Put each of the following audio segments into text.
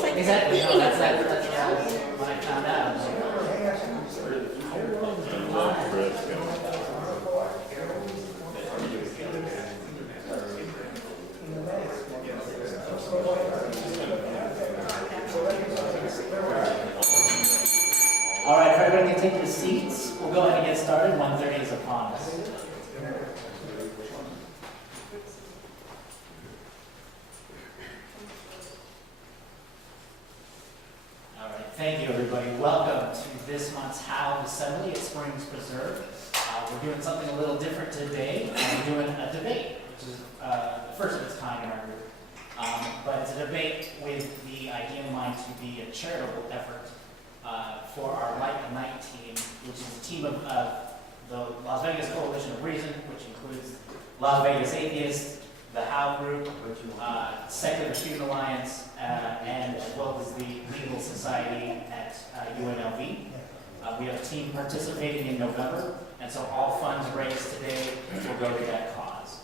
looks like Exactly. they're No, eating that's something. what I found out. I was like, all right, if everybody can take your seats, we'll go ahead and get started. 1:30 is upon us. All right, thank you, everybody. Welcome to this month's HALV Assembly at Springs Preserve. We're doing something a little different today. We're doing a debate, which is the first of its kind in our group. But it's a debate with the idea in mind to be a charitable effort for our Light and Night team, which is a team of the Las Vegas Coalition of Reason, which includes Las Vegas Atheists, the HALV group, Secular Student Alliance, and as well as the Legal Society at UNLV. We have a team participating in November, and so all funds raised today will go to that cause.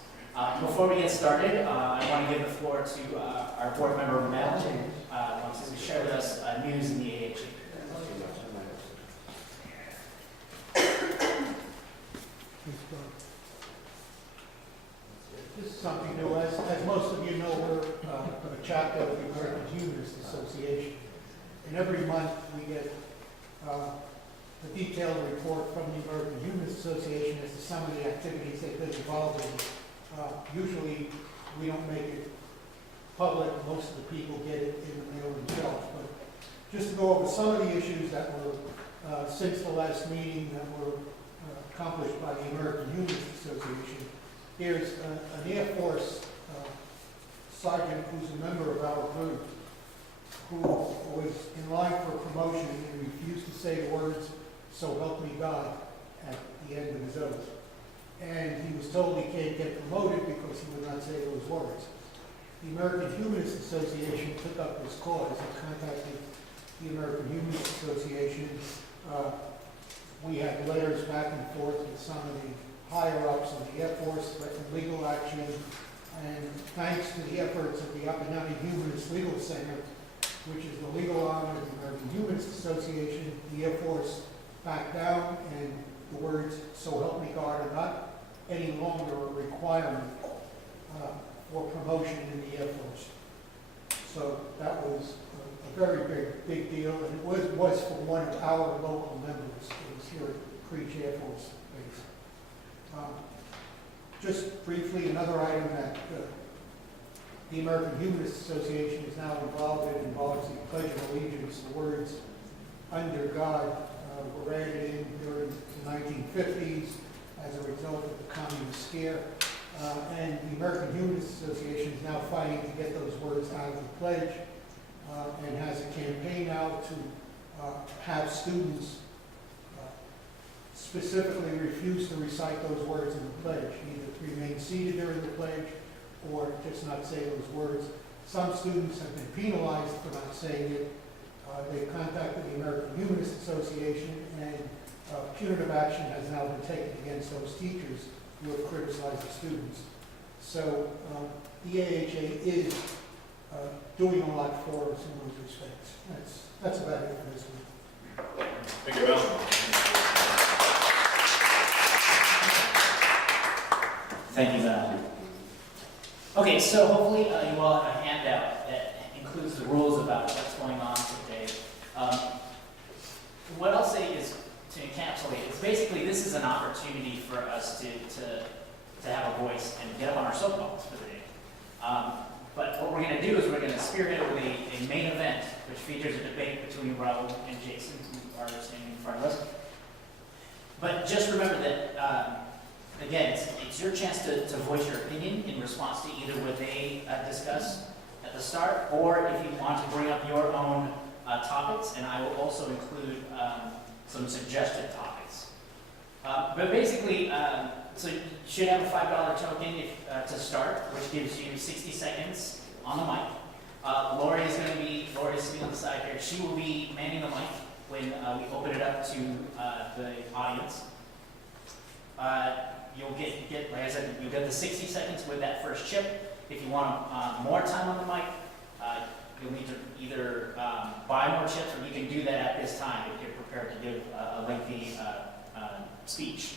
Before we get started, I want to give the floor to our board member, Mel, who wants to share with us news in the AHA. This is something new. As most of you know, we're a chapter of the American Humanists Association. And every month we get a detailed report from the American Humanist Association as to some of the activities they've been involved in. Usually we don't make it public. Most of the people get it in the mail themselves. But just to go over some of the issues that were, since the last meeting, that were accomplished by the American Humanist Association. Here's an Air Force sergeant who's a member of our group who was in line for promotion and refused to say the words, "So help me God," at the end of his oath. And he was told he can't get promoted because he would not say those words. The American Humanist Association took up this cause and contacted the American Humanist Association. We had letters back and forth with some of the higher-ups of the Air Force, threatened legal action, and thanks to the efforts of the Up-and-Down Humanist Legal Center, which is the legal arm of the American Humanist Association, the Air Force backed down, and the words, "So help me God," are not any longer a requirement for promotion in the Air Force. So that was a very big deal, and it was for one of our local members. It was here at Creech Air Force Base. Just briefly, another item that the American Humanist Association is now involved in involves the Pledge of Allegiance. The words "under God" were added in during the 1950s as a result of the communist scare. And the American Humanist Association is now fighting to get those words out of the pledge and has a campaign now to have students specifically refuse to recite those words in the pledge, either remain seated during the pledge or just not say those words. Some students have been penalized for not saying it. They've contacted the American Humanist Association, and punitive action has now been taken against those teachers who have criticized the students. So the AHA is doing a lot for us in those respects. That's about it for this week. Thank you, Bill. Thank you, Val. Okay, so hopefully you all have a handout that includes the rules about what's going on today. What I'll say is, to encapsulate, is basically this is an opportunity for us to have a voice and get up on our soapbox for the day. But what we're going to do is we're going to spearhead it with a main event, which features a debate between Raul and Jason, who are standing in front of us. But just remember that, again, it's your chance to voice your opinion in response to either what they discuss at the start, or if you want to bring up your own topics, and I will also include some suggested topics. But basically, so you should have a $5 token to start, which gives you 60 seconds on the mic. Lori's sitting on the side here. She will be manning the mic when we open it up to the audience. You'll get, like I said, you'll get the 60 seconds with that first chip. If you want more time on the mic, you'll need to either buy more chips, or you can do that at this time if you're prepared to give a lengthy speech.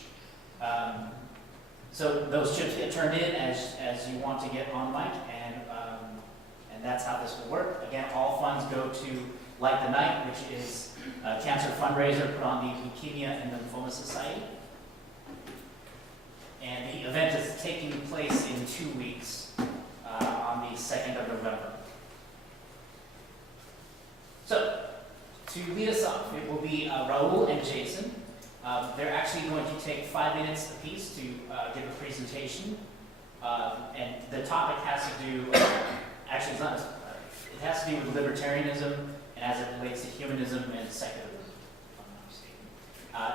So those chips get turned in as you want to get on mic, and that's how this will work. Again, all funds go to Light the Night, which is a cancer fundraiser put on the Leukemia and Lymphoma Society. And the event is taking place in 2 weeks on the 2nd of November. So, to lead us off, it will be Raul and Jason. They're actually going to take 5 minutes apiece to give a presentation. And the topic has to do, actually it's not, it has to do with libertarianism and as it relates to humanism and secularism, if I'm not mistaken.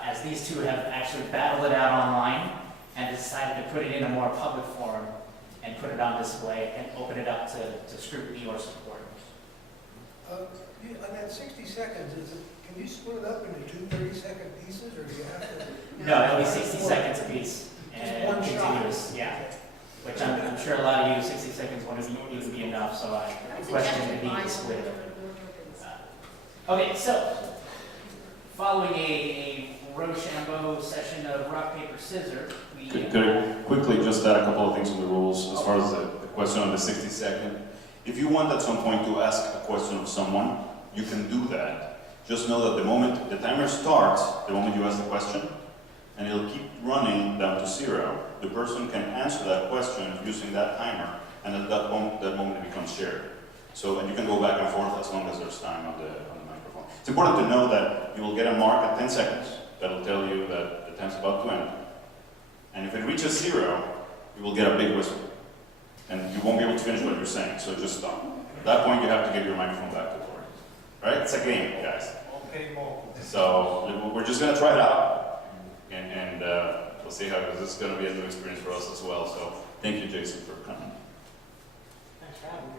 As these two have actually battled it out online and decided to put it in a more public forum and put it on display and open it up to scrutiny or support. On that 60 seconds, can you split it up into 2 30-second pieces, or do you have to? No, it'll be 60 seconds apiece and one shot. continuous, yeah. Which I'm sure a lot of you, 60 seconds won't even be enough, so I question the need to split it. Okay, so following a Rochambeau session of rock, paper, scissors, we... Could I quickly just add a couple of things on the rules as far as the question on the 60 second? If you want at some point to ask a question of someone, you can do that. Just know that the moment the timer starts, the moment you ask the question, and it'll keep running down to 0, the person can answer that question using that timer, and at that moment it becomes shared. So, and you can go back and forth as long as there's time on the microphone. It's important to know that you will get a mark at 10 seconds. That'll tell you that the time's about to end. And if it reaches 0, you will get a big whistle. And you won't be able to finish what you're saying, so just stop. At that point, you have to give your microphone back to Lori. Right? It's a game, guys. Okay, Mo. So we're just going to try it out. And we'll see how it goes. This is going to be a new experience for us as well. So thank you, Jason, for coming. Thanks for having me.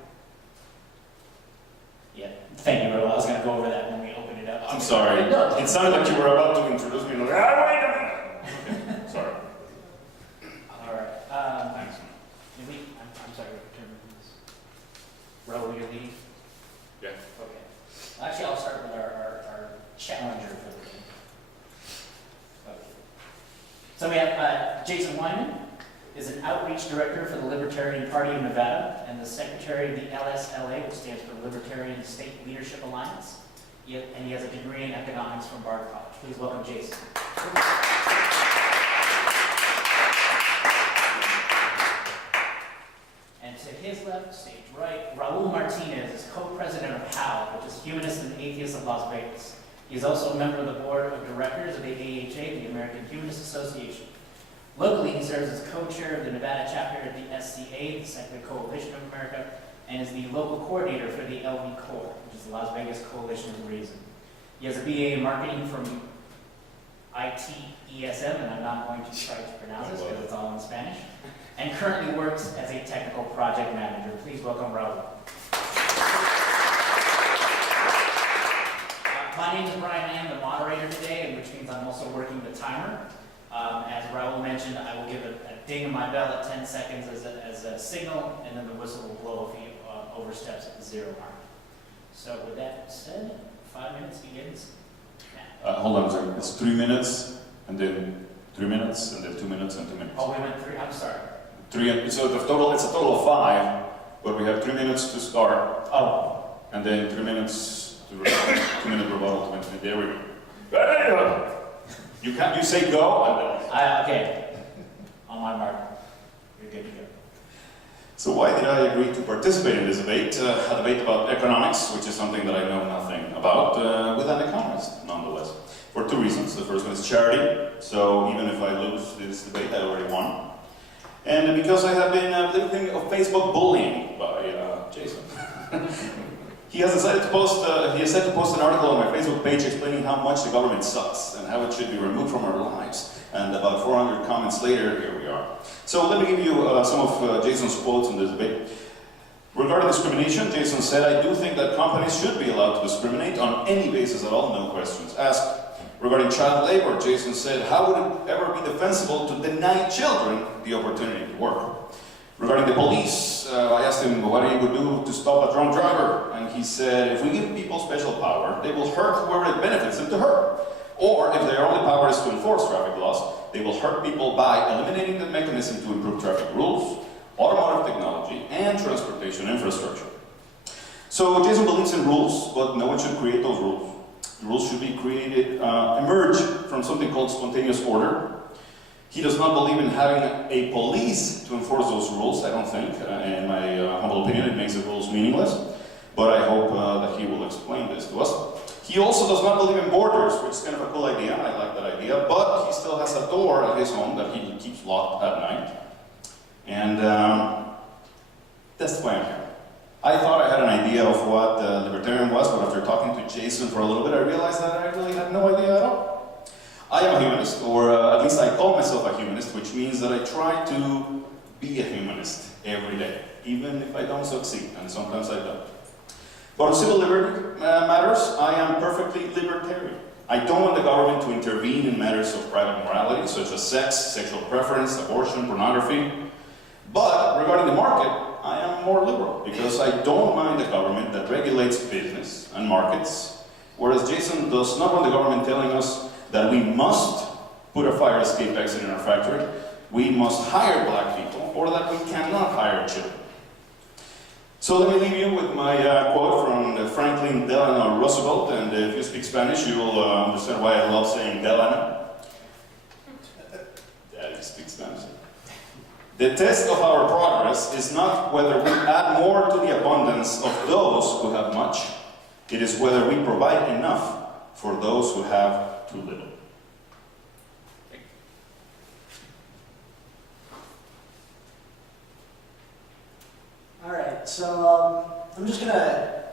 Yeah, thank you, Raul. I was going to go over that when we open it up. I'm sorry. It sounded like you were about to introduce me. Like, wait a minute. Okay, sorry. All right. Thanks. I'm sorry, Raul, you're leading? Yeah. Okay. Actually, I'll start with our challenger for the game. Okay. So we have Jason Wyman is an outreach director for the Libertarian Party of Nevada and the secretary of the LSLA, which stands for Libertarian State Leadership Alliance. And he has a degree in economics from Bard College. Please welcome Jason. And to his left, stage right, Raul Martinez is co-president of HALV, which is Humanists and Atheists of Las Vegas. He is also a member of the board of directors of the AHA, the American Humanist Association. Locally, he serves as co-chair of the Nevada chapter of the SCA, the Secular Coalition of America, and is the local coordinator for the LV Corps, which is the Las Vegas Coalition of Reason. He has a BA in marketing from ITESM, and I'm not going to try to pronounce this because it's all in Spanish, and currently works as a technical project manager. Please welcome Raul. My name is Brian. I am the moderator today, which means I'm also working the timer. As Raul mentioned, I will give a ding in my bell at 10 seconds as a signal, and then the whistle will blow if he oversteps at the 0 mark. So with that said, 5 minutes begins now. Hold on a second. It's 3 minutes, and then 3 minutes, and then 2 minutes, and 2 minutes. Oh, we went 3. I'm sorry. 3. So it's a total of 5, but we have 3 minutes to start. Oh. And then 3 minutes to rebuttal. 2 minute rebuttal. There we go. There you go. You say go, and then... Okay. On my mark. You're good to go. So why did I agree to participate in this debate? A debate about economics, which is something that I know nothing about, with an economist, nonetheless. For 2 reasons. The first one is charity. So even if I lose this debate, I already won. And because I have been victim of Facebook bullying by Jason. He has decided to post. He has said to post an article on my Facebook page explaining how much the government sucks and how it should be removed from our lives. And about 400 comments later, here we are. So let me give you some of Jason's quotes in this debate. Regarding discrimination, Jason said, "I do think that companies should be allowed to discriminate on any basis at all, no questions asked." Regarding child labor, Jason said, "How would it ever be defensible to deny children the opportunity to work?" Regarding the police, I asked him what he would do to stop a drunk driver, and he said, if we give people special power, they will hurt whoever it benefits them to hurt. Or if their only power is to enforce traffic laws, they will hurt people by eliminating the mechanism to improve traffic rules, automotive technology, and transportation infrastructure. So Jason believes in rules, but no one should create those rules. The rules should be created, emerge from something called spontaneous order. He does not believe in having a police to enforce those rules, I don't think. In my humble opinion, it makes the rules meaningless. But I hope that he will explain this to us. He also does not believe in borders, which is kind of a cool idea. I like that idea. But he still has a door at his home that he keeps locked at night. And that's why I'm here. I thought I had an idea of what libertarian was, but after talking to Jason for a little bit, I realized that I really had no idea at all. I am a humanist, or at least I call myself a humanist, which means that I try to be a humanist every day, even if I don't succeed, and sometimes I don't. But on civil liberty matters, I am perfectly libertarian. I don't want the government to intervene in matters of private morality, such as sex, sexual preference, abortion, pornography. But regarding the market, I am more liberal, because I don't mind the government that regulates business and markets, whereas Jason does not want the government telling us that we must put a fire escape exit in our factory, we must hire black people, or that we cannot hire children. So let me leave you with my quote from Franklin Delano Roosevelt, and if you speak Spanish, you will understand why I love saying Delano. Daddy speaks Spanish. The test of our progress is not whether we add more to the abundance of those who have much, it is whether we provide enough for those who have too little. All right, so I'm just going to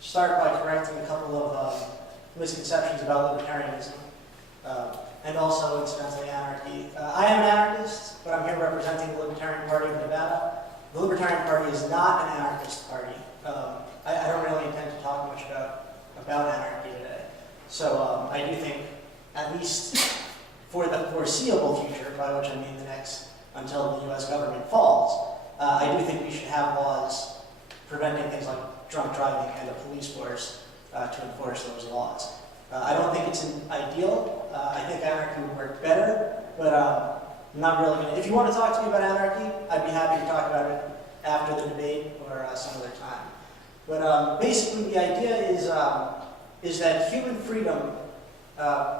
start by correcting a couple of misconceptions about libertarianism and also, incidentally, anarchy. I am an anarchist, but I'm here representing the Libertarian Party of Nevada. The Libertarian Party is not an anarchist party. I don't really intend to talk much about anarchy today. So I do think, at least for the foreseeable future, by which I mean the next, until the US government falls, I do think we should have laws preventing things like drunk driving and a police force to enforce those laws. I don't think it's ideal. I think anarchy would work better, but I'm not really going to. If you want to talk to me about anarchy, I'd be happy to talk about it after the debate or some other time. But basically, the idea is that human freedom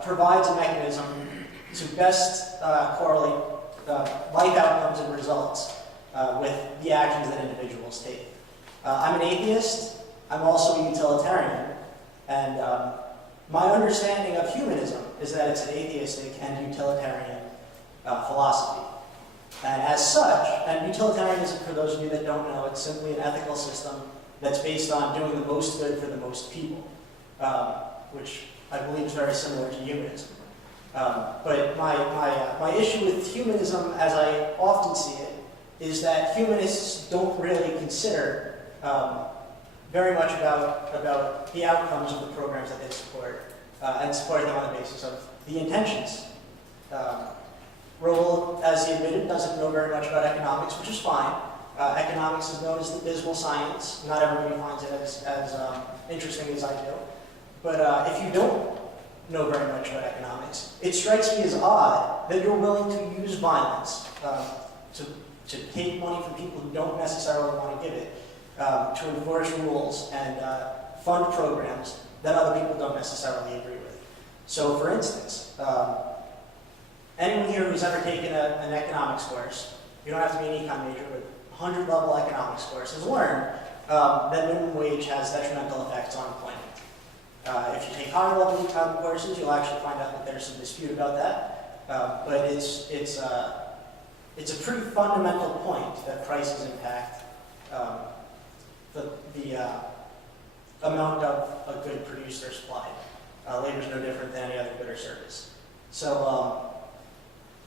provides a mechanism to best correlate life outcomes and results with the actions that individuals take. I'm an atheist. I'm also a utilitarian. And my understanding of humanism is that it's an atheistic and utilitarian philosophy. And as such, and utilitarianism, for those of you that don't know, it's simply an ethical system that's based on doing the most good for the most people, which I believe is very similar to humanism. But my issue with humanism, as I often see it, is that humanists don't really consider very much about the outcomes of the programs that they support, and support them on the basis of the intentions. Raoul, as he admitted, doesn't know very much about economics, which is fine. Economics is known as the dismal science. Not everybody finds it as interesting as I do. But if you don't know very much about economics, it strikes me as odd that you're willing to use violence to take money from people who don't necessarily want to give it, to enforce rules and fund programs that other people don't necessarily agree with. So, for instance, anyone here who's ever taken an economics course, you don't have to be an econ major, but 100-level economics course, has learned that minimum wage has detrimental effects on employment. If you take higher-level econ courses, you'll actually find out that there's some dispute about that. But it's a pretty fundamental point that prices impact the amount of a good produced or supplied. Labor is no different than any other good or service. So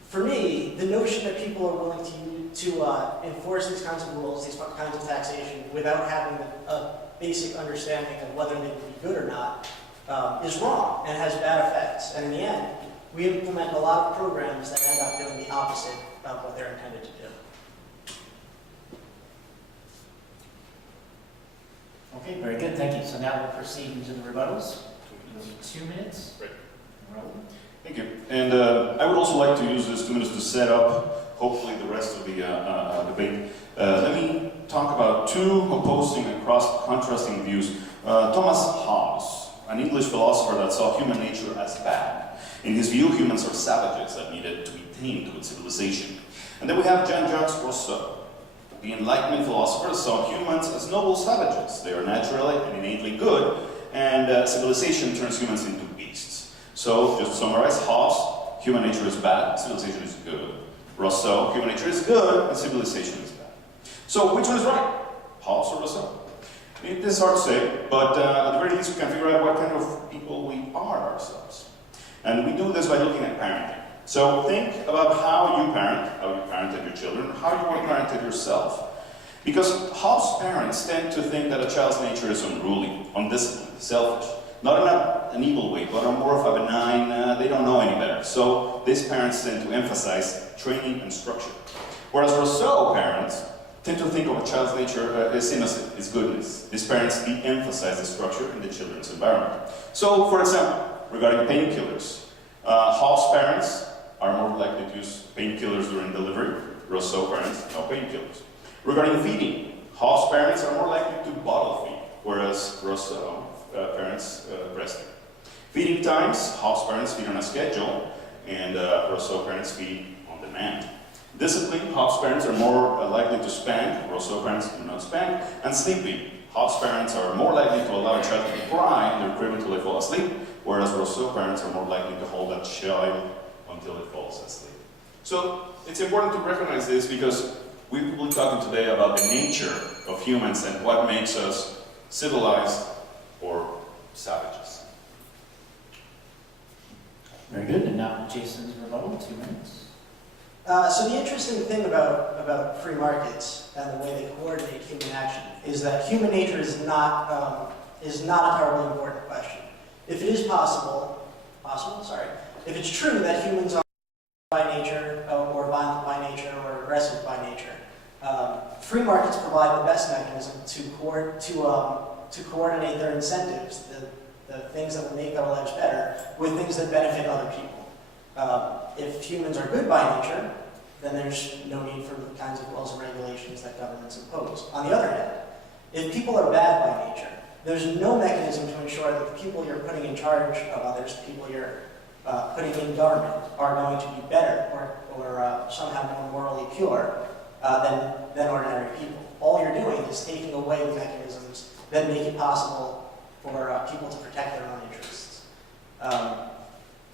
for me, the notion that people are willing to enforce these kinds of rules, these kinds of taxation, without having a basic understanding of whether they would be good or not, is wrong and has bad effects. And in the end, we implement a lot of programs that end up doing the opposite of what they're intended to do. now we'll proceed into the rebuttals. 2 minutes. Great. Roll. Thank you. And I would also like to use this 2 minutes to set up, hopefully, the rest of the debate. Let me talk about two opposing and contrasting views. Thomas Hobbes, an English philosopher that saw human nature as bad. In his view, humans are savages that needed to be tamed with civilization. And then we have Jean-Jacques Rousseau. The Enlightenment philosophers saw humans as noble savages. They are naturally and innately good, and civilization turns humans into beasts. So, just to summarize, Hobbes, human nature is bad, civilization is good. Rousseau, human nature is good, and civilization is bad. So, which one is right? Hobbes or Rousseau? It is hard to say, but at the very least we can figure out what kind of people we are ourselves. And we do this by looking at parenting. So think about how you parented your children, how you were parented yourself. Because Hobbes' parents tend to think that a child's nature is unruly, undisciplined, selfish. Not in an evil way, but more of a benign, they don't know any better. So these parents tend to emphasize training and structure. Whereas Rousseau parents tend to think of a child's nature as innocent, as goodness. These parents de-emphasize the structure in the children's environment. So, for example, regarding painkillers, Hobbes' parents are more likely to use painkillers during delivery. Rousseau parents, no painkillers. Regarding feeding, Hobbes' parents are more likely to bottle feed, whereas Rousseau parents breastfeed. Feeding times, Hobbes' parents feed on a schedule, and Rousseau parents feed on demand. Discipline, Hobbes' parents are more likely to spank, Rousseau parents do not spank. And sleeping, Hobbes' parents are more likely to allow a child to cry in their crib until they fall asleep, whereas Rousseau parents are more likely to hold that child until it falls asleep. So it's important to recognize this because we will be talking today about the nature of humans and what makes us civilized or savages. Very good. And now Jason's rebuttal, 2 minutes. So the interesting thing about free markets and the way they coordinate human action is that human nature is not a terribly important question. If it is if it's true that humans are by nature or violent by nature or aggressive by nature, free markets provide the best mechanism to coordinate their incentives, the things that will make their lives better, with things that benefit other people. If humans are good by nature, then there's no need for the kinds of rules and regulations that governments impose. On the other hand, if people are bad by nature, there's no mechanism to ensure that the people you're putting in charge of others, the people you're putting in government, are going to be better or somehow more morally pure than ordinary people. All you're doing is taking away the mechanisms that make it possible for people to protect their own interests.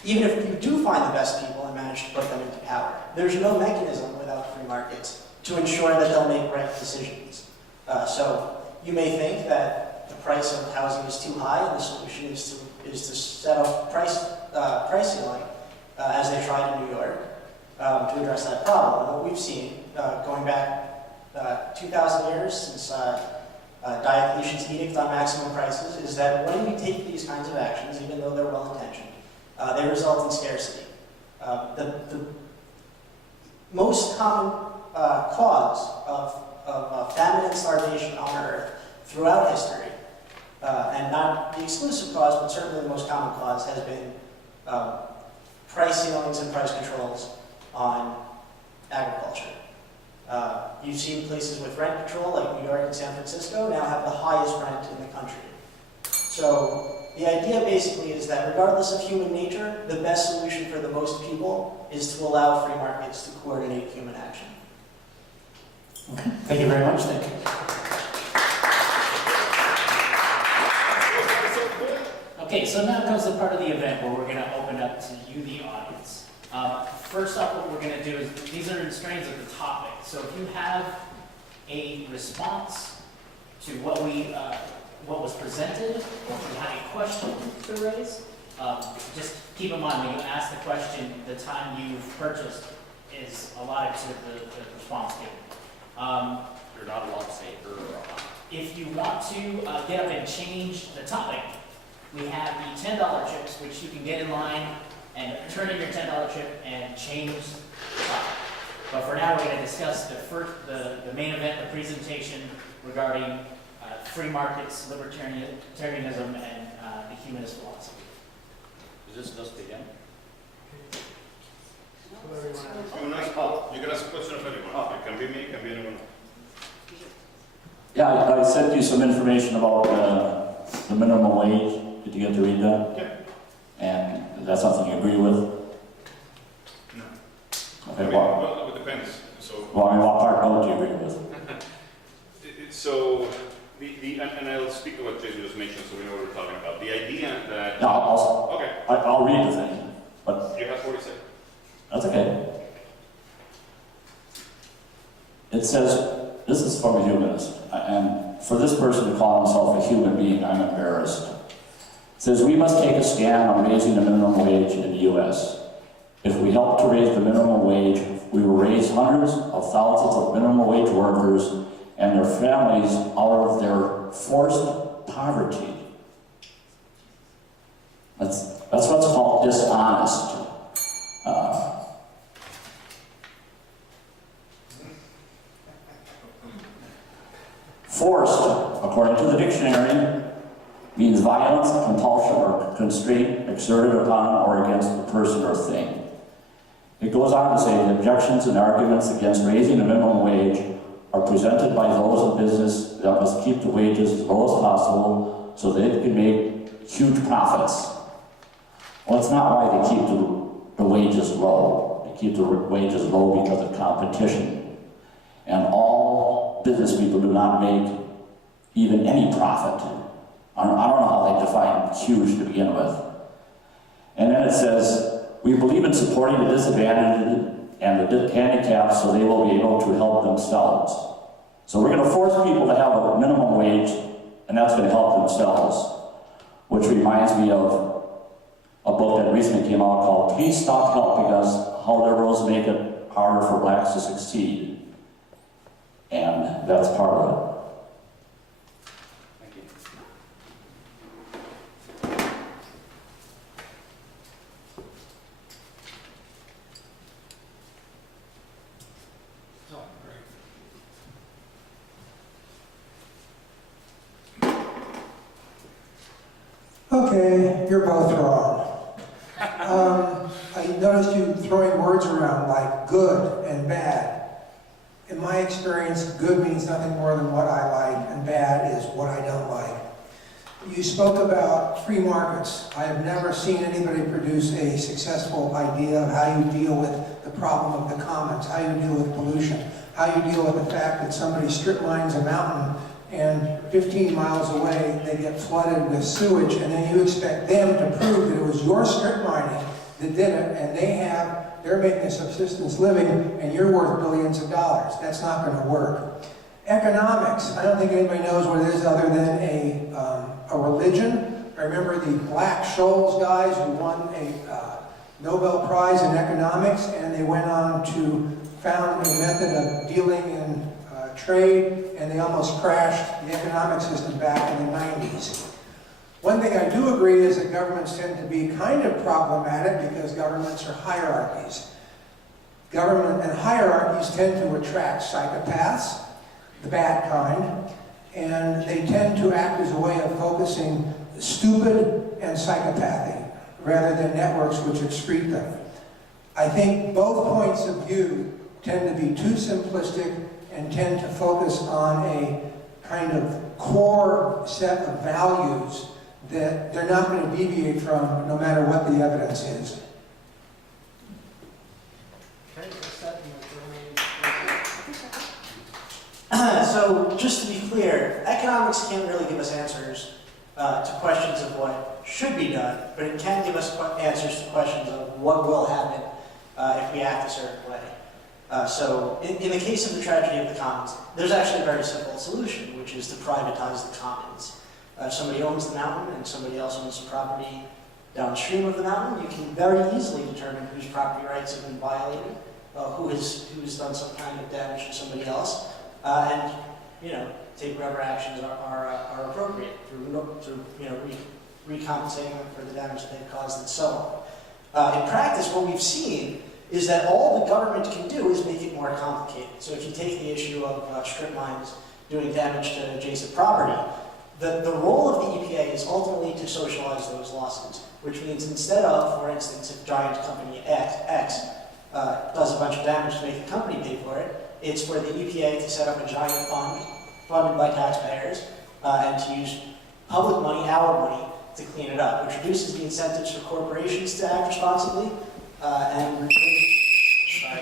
Even if you do find the best people and manage to put them into power, there's no mechanism without free markets to ensure that they'll make right decisions. So you may think that the price of housing is too high, and the solution is to set up price ceiling, as they tried in New York, to address that problem. And what we've seen, going back 2,000 years since Diocletian's edict on maximum prices, is that when you take these kinds of actions, even though they're well-intentioned, they result in scarcity. The most common cause of famine and starvation on Earth throughout history, and not the exclusive cause, but certainly the most common cause, has been price ceilings and price controls on agriculture. You've seen places with rent control, like New York and San Francisco, now have the highest rent in the country. So the idea basically is that regardless of human nature, the best solution for the most people is to allow free markets to coordinate human action. Okay. Thank you very much. Thank you. Okay, so now comes the part of the event where we're going to open up to you, the audience. First off, what we're going to do is, these are in strains of the topic. So if you have a response to what was presented, or if you have a question to raise, just keep in mind when you ask the question, the time you've purchased is allotted to the response given. You're not allowed to say If you want to get up and change the topic, we have the $10 chips, which you can get in line and turn in your $10 chip and change the topic. But for now, we're going to discuss the main event, the presentation regarding free markets, libertarianism, and the humanist philosophy. Is this just the end? You can ask a question of anyone. It can be me, it can be anyone. Yeah, I sent you some information about the minimum wage. Did you get to read that? Yeah. And is that something you agree with? No. Okay, Well, it depends. So, what part don't you agree with? so and I'll speak to what Jason just mentioned, so we know what we're talking about. The idea that No, okay, I'll read the thing, but you have 40 seconds. that's okay. It says, this is from a humanist, and for this person to call himself a human being, I'm embarrassed. It says, we must take a stand on raising the minimum wage in the U.S. If we help to raise the minimum wage, we will raise hundreds of thousands of minimum wage workers and their families out of their forced poverty. That's what's called dishonest. Forced, according to the dictionary, means violence, compulsion, or constraint exerted upon or against a person or thing. It goes on to say the objections and arguments against raising the minimum wage are presented by those in business that must keep the wages as low as possible so that it can make huge profits. Well, it's not why they keep the wages low. They keep the wages low because of competition. And all business people do not make even any profit. I don't know how they define huge to begin with. And then it says, we believe in supporting the disadvantaged and the handicapped so they will be able to help themselves. So we're going to force people to have a minimum wage, and that's going to help themselves. Which reminds me of a book that recently came out called Please Stop Helping Us, How Liberals Make It Harder for Blacks to Succeed. And that's part of it. Thank you. Okay, you're both wrong. I noticed you throwing words around like good and bad. In my experience, good means nothing more than what I like, and bad is what I don't like. You spoke about free markets. I have never seen anybody produce a successful idea of how you deal with the problem of the commons, how you deal with pollution, how you deal with the fact that somebody strip mines a mountain and 15 miles away they get flooded with sewage, and then you expect them to prove that it was your strip mining that did it, and they're making a subsistence living, and you're worth billions of dollars. That's not going to work. Economics, I don't think anybody knows what it is other than a religion. I remember the Black-Scholes guys who won a Nobel Prize in economics, and they went on to found a method of dealing in trade, and they almost crashed the economic system back in the 90s. One thing I do agree is that governments tend to be kind of problematic because governments are hierarchies. Government and hierarchies tend to attract psychopaths, the bad kind, and they tend to act as a way of focusing stupid and psychopathy rather than networks which excrete them. I think both points of view tend to be too simplistic and tend to focus on a kind of core set of values that they're not going to deviate from no matter what the evidence is. So, just to be clear, economics can't really give us answers to questions of what should be done, but it can give us answers to questions of what will happen if we act a certain way. So, in the case of the tragedy of the commons, there's actually a very simple solution, which is to privatize the commons. Somebody owns the mountain and somebody else owns the property downstream of the mountain. You can very easily determine whose property rights have been violated, who has done some kind of damage to somebody else, and take whatever actions are appropriate through recompensating them for the damage that they've caused and so on. In practice, what we've seen is that all the government can do is make it more complicated. So if you take the issue of strip mines doing damage to adjacent property. The role of the EPA is ultimately to socialize those losses, which means instead of, for instance, if giant company X does a bunch of damage to make the company pay for it, it's for the EPA to set up a giant fund funded by taxpayers and to use public money, our money, to clean it up, which reduces the incentives for corporations to act responsibly and sorry.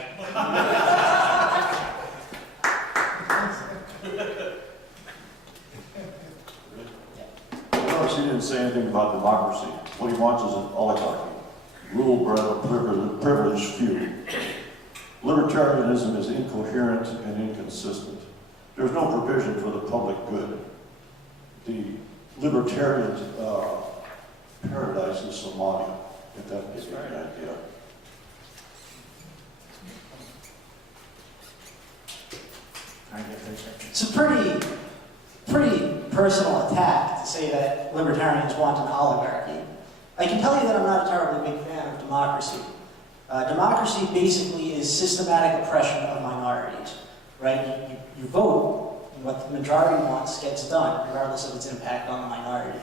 Notice he didn't say anything about democracy. What he wants is an oligarchy, ruled by the privileged few. Libertarianism is incoherent and inconsistent. There's no provision for the public good. The libertarian paradise is Somalia, if that gives you an idea. It's a pretty personal attack to say that libertarians want an oligarchy. I can tell you that I'm not a terribly big fan of democracy. Democracy basically is systematic oppression of minorities, right? You vote, and what the majority wants gets done, regardless of its impact on the minority.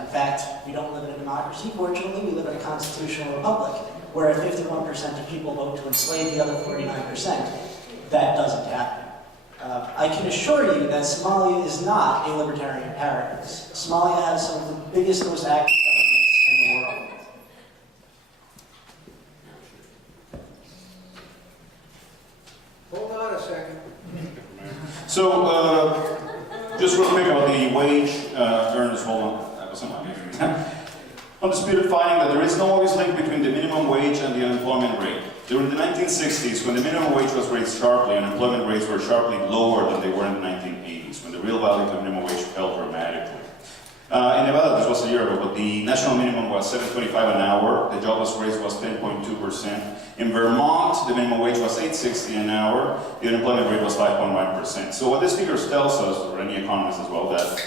In fact, we don't live in a democracy, fortunately, we live in a constitutional republic, where if 51% of people vote to enslave the other 49%, that doesn't happen. I can assure you that Somalia is not a libertarian paradise. Somalia has some of the biggest, most active governments in the world. Hold on a second. So, just real quick about the wage earners, hold on, that was something. Undisputed finding that there is no obvious link between the minimum wage and the unemployment rate. During the 1960s, when the minimum wage was raised sharply, unemployment rates were sharply lower than they were in the 1980s, when the real value of the minimum wage fell dramatically. In Nevada, this was a year ago, but the national minimum was $7.25 an hour. The jobless rate was 10.2%. In Vermont, the minimum wage was $8.60 an hour. The unemployment rate was 5.1%. So what this figure tells us, or any economist as well, that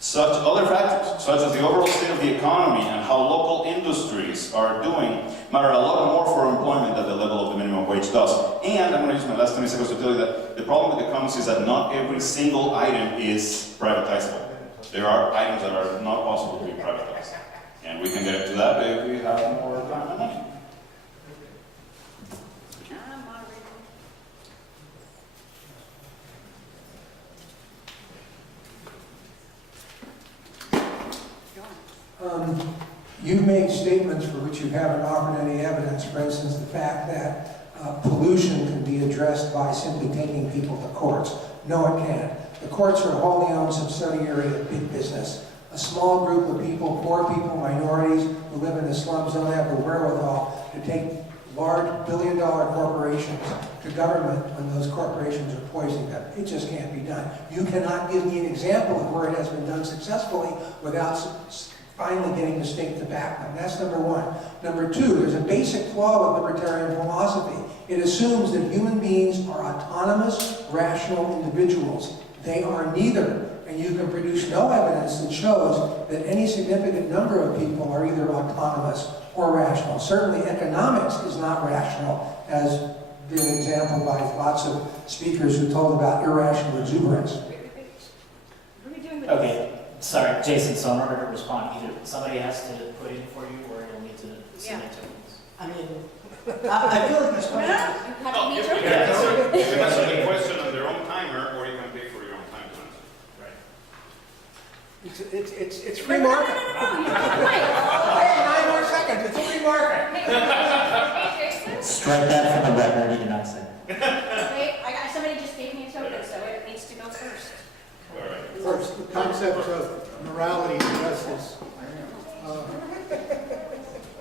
such other factors, such as the overall state of the economy and how local industries are doing, matter a lot more for employment than the level of the minimum wage does. And I'm going to use my last 20 seconds to tell you that the problem with economics is that not every single item is privatizable. There are items that are not possible to be privatized. And we can get into that if we have more time and money. You made statements for which you haven't offered any evidence. For instance, the fact that pollution can be addressed by simply taking people to courts. No, it can't. The courts are a wholly owned subsidiary of big business. A small group of people, poor people, minorities who live in the slums don't have the wherewithal to take large billion-dollar corporations to government when those corporations are poisoning them. It just can't be done. You cannot give me an example of where it has been done successfully without finally getting the state to back them. That's number one. Number two, there's a basic flaw with libertarian philosophy. It assumes that human beings are autonomous, rational individuals. They are neither. And you can produce no evidence that shows that any significant number of people are either autonomous or rational. Certainly economics is not rational, as been an example by lots of speakers who told about irrational exuberance. Okay, sorry, Jason, so in order to respond, either somebody has to put in for you or you'll need to submit to us. I mean, I feel like this No, question. you have to meet your You can answer the question on their own timer, or you can pay for your own time to answer. Right. It's free market. No, you have to wait. Hey, 9 more seconds, it's free market. Hey, Jason? Strike that from the record, you did not say. Wait, somebody just gave me a token, so it needs to go first. All right. First, the concept of morality and justice.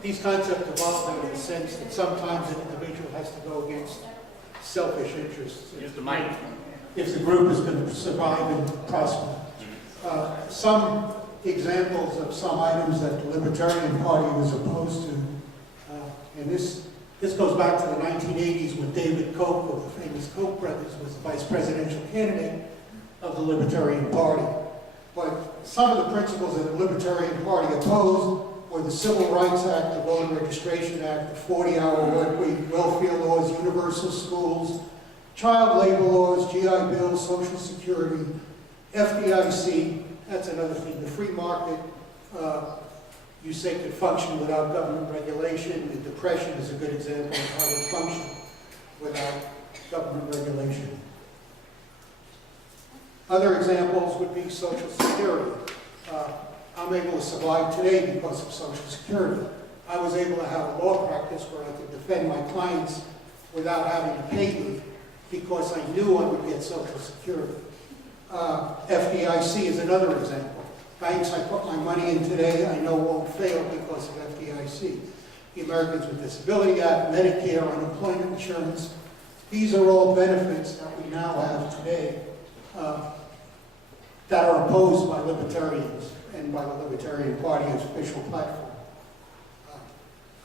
These concepts evolve in the sense that sometimes an individual has to go against selfish interests. Use the mic. If the group is going to survive and prosper. Some examples of some items that the Libertarian Party was opposed to, and this goes back to the 1980s when David Koch of the famous Koch brothers was the vice presidential candidate of the Libertarian Party. But some of the principles that the Libertarian Party opposed were the Civil Rights Act, the Voter Registration Act, the 40-hour work week, welfare laws, universal schools, Child labor laws, GI Bill, Social Security, FDIC, that's another thing. The free market, you say, could function without government regulation. The Depression is a good example of how it functioned without government regulation. Other examples would be Social Security. I'm able to survive today because of Social Security. I was able to have a law practice where I could defend my clients without having to pay me because I knew I would get Social Security. FDIC is another example. Banks I put my money in today, I know won't fail because of FDIC. The Americans with Disability Act, Medicare, unemployment insurance, these are all benefits that we now have today that are opposed by libertarians and by the Libertarian Party as official platform.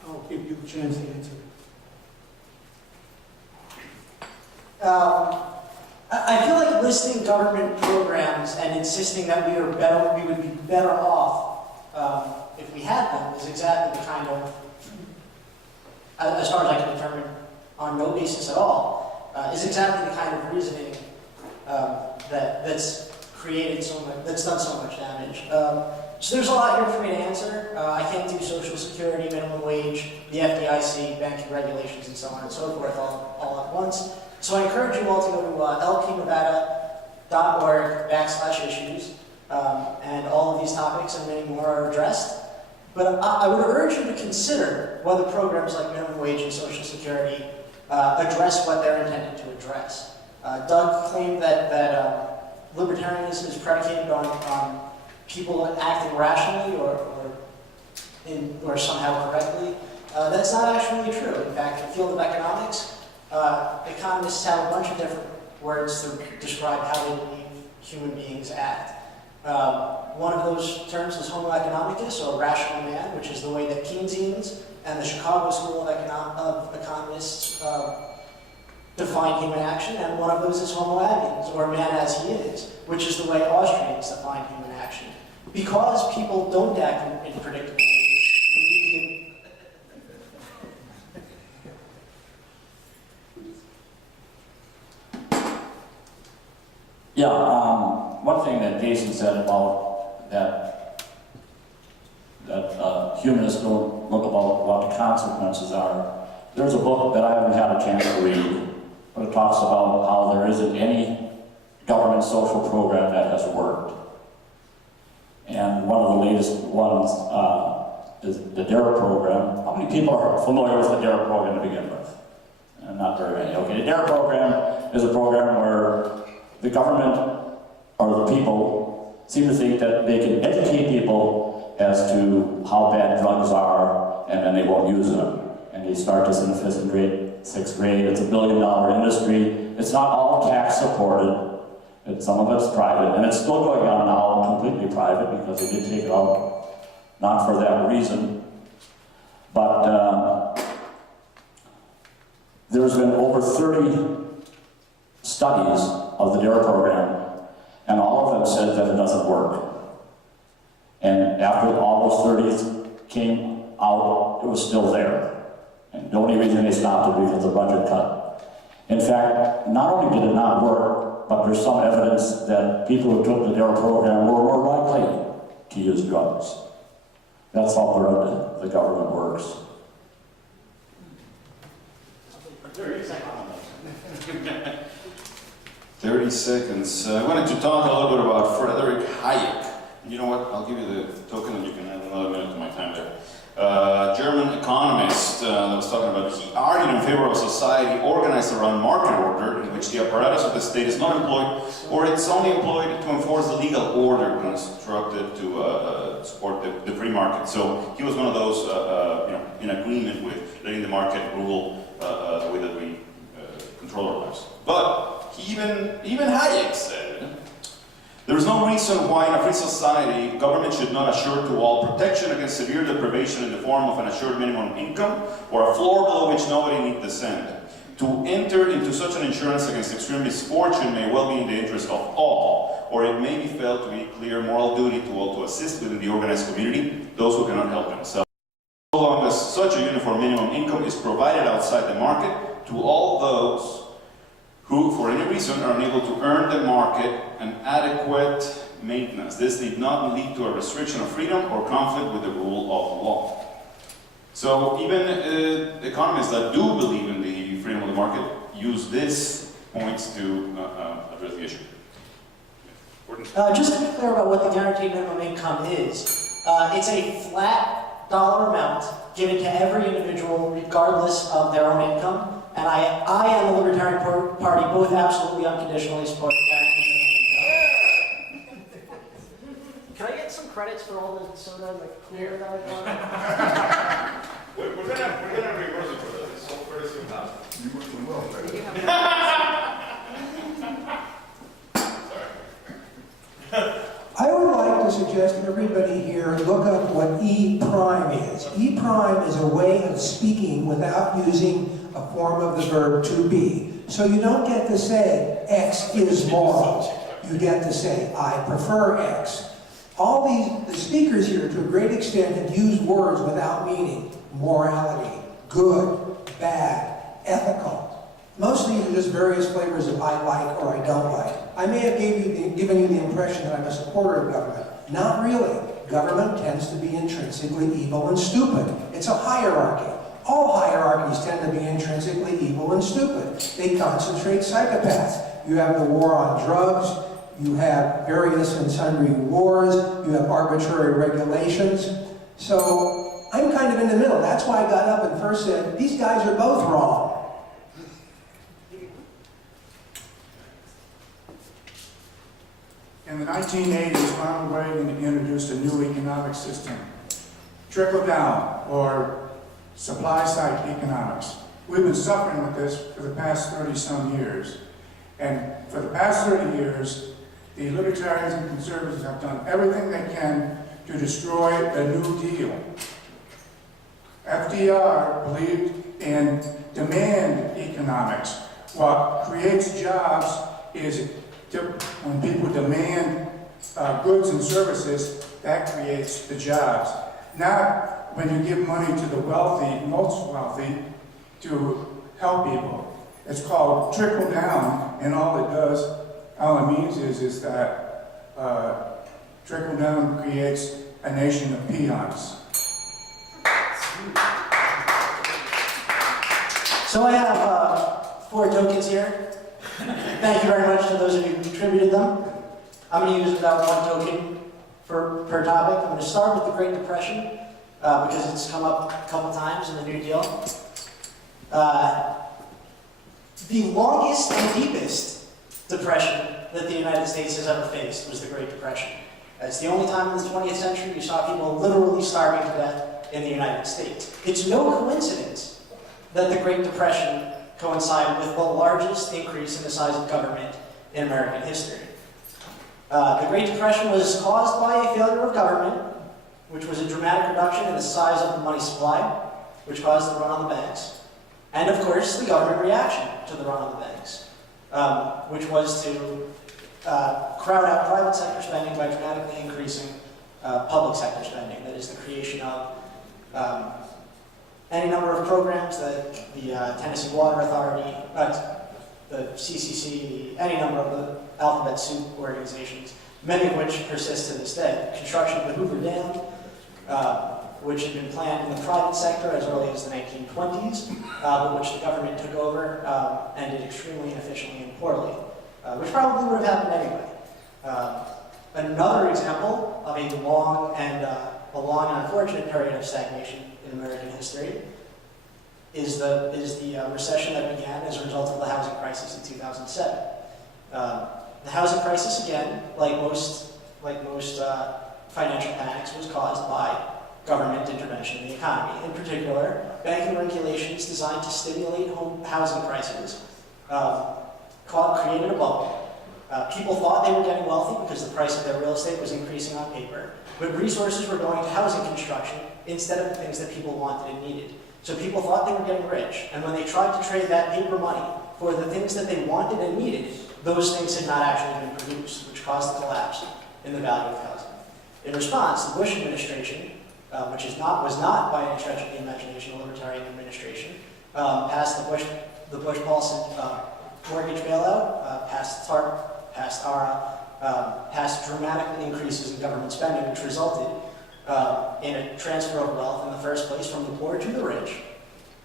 I'll give you a chance to answer. I feel like listing government programs and insisting that we would be better off if we had them is exactly the kind of, as far as I can determine on no basis at all, is exactly the kind of reasoning that's created so much, that's done so much damage. So there's a lot here for me to answer. I can't do Social Security, minimum wage, the FDIC, banking regulations, and so on and so forth all at once. So I encourage you all to go to lpnevada.org/issues, and all of these topics and many more are addressed. But I would urge you to consider whether programs like minimum wage and Social Security address what they're intended to address. Doug claimed that libertarianism is predicated on people acting rationally or somehow correctly. That's not actually true. In fact, in the field of economics, economists have a bunch of different words to describe how they believe human beings act. One of those terms is homo economicus, or rational man, which is the way that Keynesians and the Chicago School of Economists define human action, and one of those is homo sapiens, or man as he is, which is the way Austrians define human action. Because people don't act in predictable ways, we need Yeah, one thing that Jason said about that humanists don't look about what the consequences are. There's a book that I haven't had a chance to read, but it talks about how there isn't any government social program that has worked. And one of the latest ones is the DARE program. How many people are familiar with the DARE program to begin with? Not very many. Okay, the DARE program is a program where the government or the people seem to think that they can educate people as to how bad drugs are, and then they won't use them. And they start this in the 5th grade, 6th grade. It's a $1 billion industry. It's not all tax supported. Some of it's private, and it's still going on now completely private because they did take it out, not for that reason. But there's been over 30 studies of the DARE program, and all of them said that it doesn't work. And after all those 30s came out, it was still there. And the only reason they stopped it was the budget cut. In fact, not only did it not work, but there's some evidence that people who took the DARE program were more likely to use drugs. That's how the government works. 30 seconds. I wanted to talk a little bit about Friedrich Hayek. You know what? I'll give you the token and you can add another minute to my time there. German economist that was talking about, he argued in favor of a society organized around market order in which the apparatus of the state is not employed, or it's only employed to enforce the legal order constructed to support the free market. So he was one of those in agreement with letting the market rule the way that we control our lives. But even Hayek said, there is no reason why in a free society government should not assure to all protection against severe deprivation in the form of an assured minimum income or a floor below which nobody need descend. To enter into such an insurance against extreme misfortune may well be in the interest of all, or it may be felt to be a clear moral duty to all to assist within the organized community those who cannot help themselves. So long as such a uniform minimum income is provided outside the market to all those who, for any reason, are unable to earn the market an adequate maintenance. This did not lead to a restriction of freedom or conflict with the rule of law. So even economists that do believe in the freedom of the market use this points to address the issue. Just to be clear about what the guaranteed minimum income is, it's a flat dollar amount given to every individual regardless of their own income. And I and the Libertarian Party both absolutely unconditionally support the guaranteed minimum income. Can I get some credits for all the soda and the clear that I got? We're gonna reverse it for this. It's all courtesy of that. I would like to suggest everybody here look up what E prime is. E prime is a way of speaking without using a form of the verb to be. So you don't get to say X is moral. You get to say I prefer X. All the speakers here to a great extent have used words without meaning. Morality, good, bad, ethical. Most of these are just various flavors of I like or I don't like. I may have given you the impression that I'm a supporter of government. Not really. Government tends to be intrinsically evil and stupid. It's a hierarchy. All hierarchies tend to be intrinsically evil and stupid. They concentrate psychopaths. You have the war on drugs. You have various and sundry wars. You have arbitrary regulations. So I'm kind of in the middle. That's why I got up and first said, these guys are both wrong. In the 1980s, Ronald Reagan introduced a new economic system, trickle-down, or supply-side economics. We've been suffering with this for the past 30-some years. And for the past 30 years, the libertarians and conservatives have done everything they can to destroy the New Deal. FDR believed in demand economics. What creates jobs is when people demand goods and services, that creates the jobs. Not when you give money to the wealthy, most wealthy, to help people. It's called trickle down, and all it means is that trickle down creates a nation of peons. So I have 4 tokens here. Thank you very much to those of you who contributed them. I'm going to use about 1 token per topic. I'm going to start with the Great Depression because it's come up a couple times in the New Deal. The longest and deepest depression that the United States has ever faced was the Great Depression. It's the only time in the 20th century you saw people literally starving to death in the United States. It's no coincidence that the Great Depression coincided with the largest increase in the size of government in American history. The Great Depression was caused by a failure of government, which was a dramatic reduction in the size of the money supply, which caused the run on the banks, and of course the government reaction to the run on the banks, which was to crowd out private sector spending by dramatically increasing public sector spending. That is the creation of any number of programs that the Tennessee Water Authority, the CCC, any number of the alphabet soup organizations, many of which persist to this day. Construction of the Hoover Dam, which had been planned in the private sector as early as the 1920s, but which the government took over and did extremely inefficiently and poorly, which probably would have happened anyway. Another example of a long and unfortunate period of stagnation in American history is the recession that began as a result of the housing crisis in 2007. The housing crisis, again, like most financial panics, was caused by government intervention in the economy. In particular, banking regulations designed to stimulate home housing prices created a bubble. People thought they were getting wealthy because the price of their real estate was increasing on paper, but resources were going to housing construction instead of the things that people wanted and needed. So people thought they were getting rich, and when they tried to trade that paper money for the things that they wanted and needed, those things had not actually been produced, which caused the collapse in the value of housing. In response, the Bush administration, which was not by any stretch of the imagination a libertarian administration, passed the Bush-Paulson mortgage bailout, passed TARP, passed ARA, passed dramatic increases in government spending, which resulted in a transfer of wealth in the first place from the poor to the rich,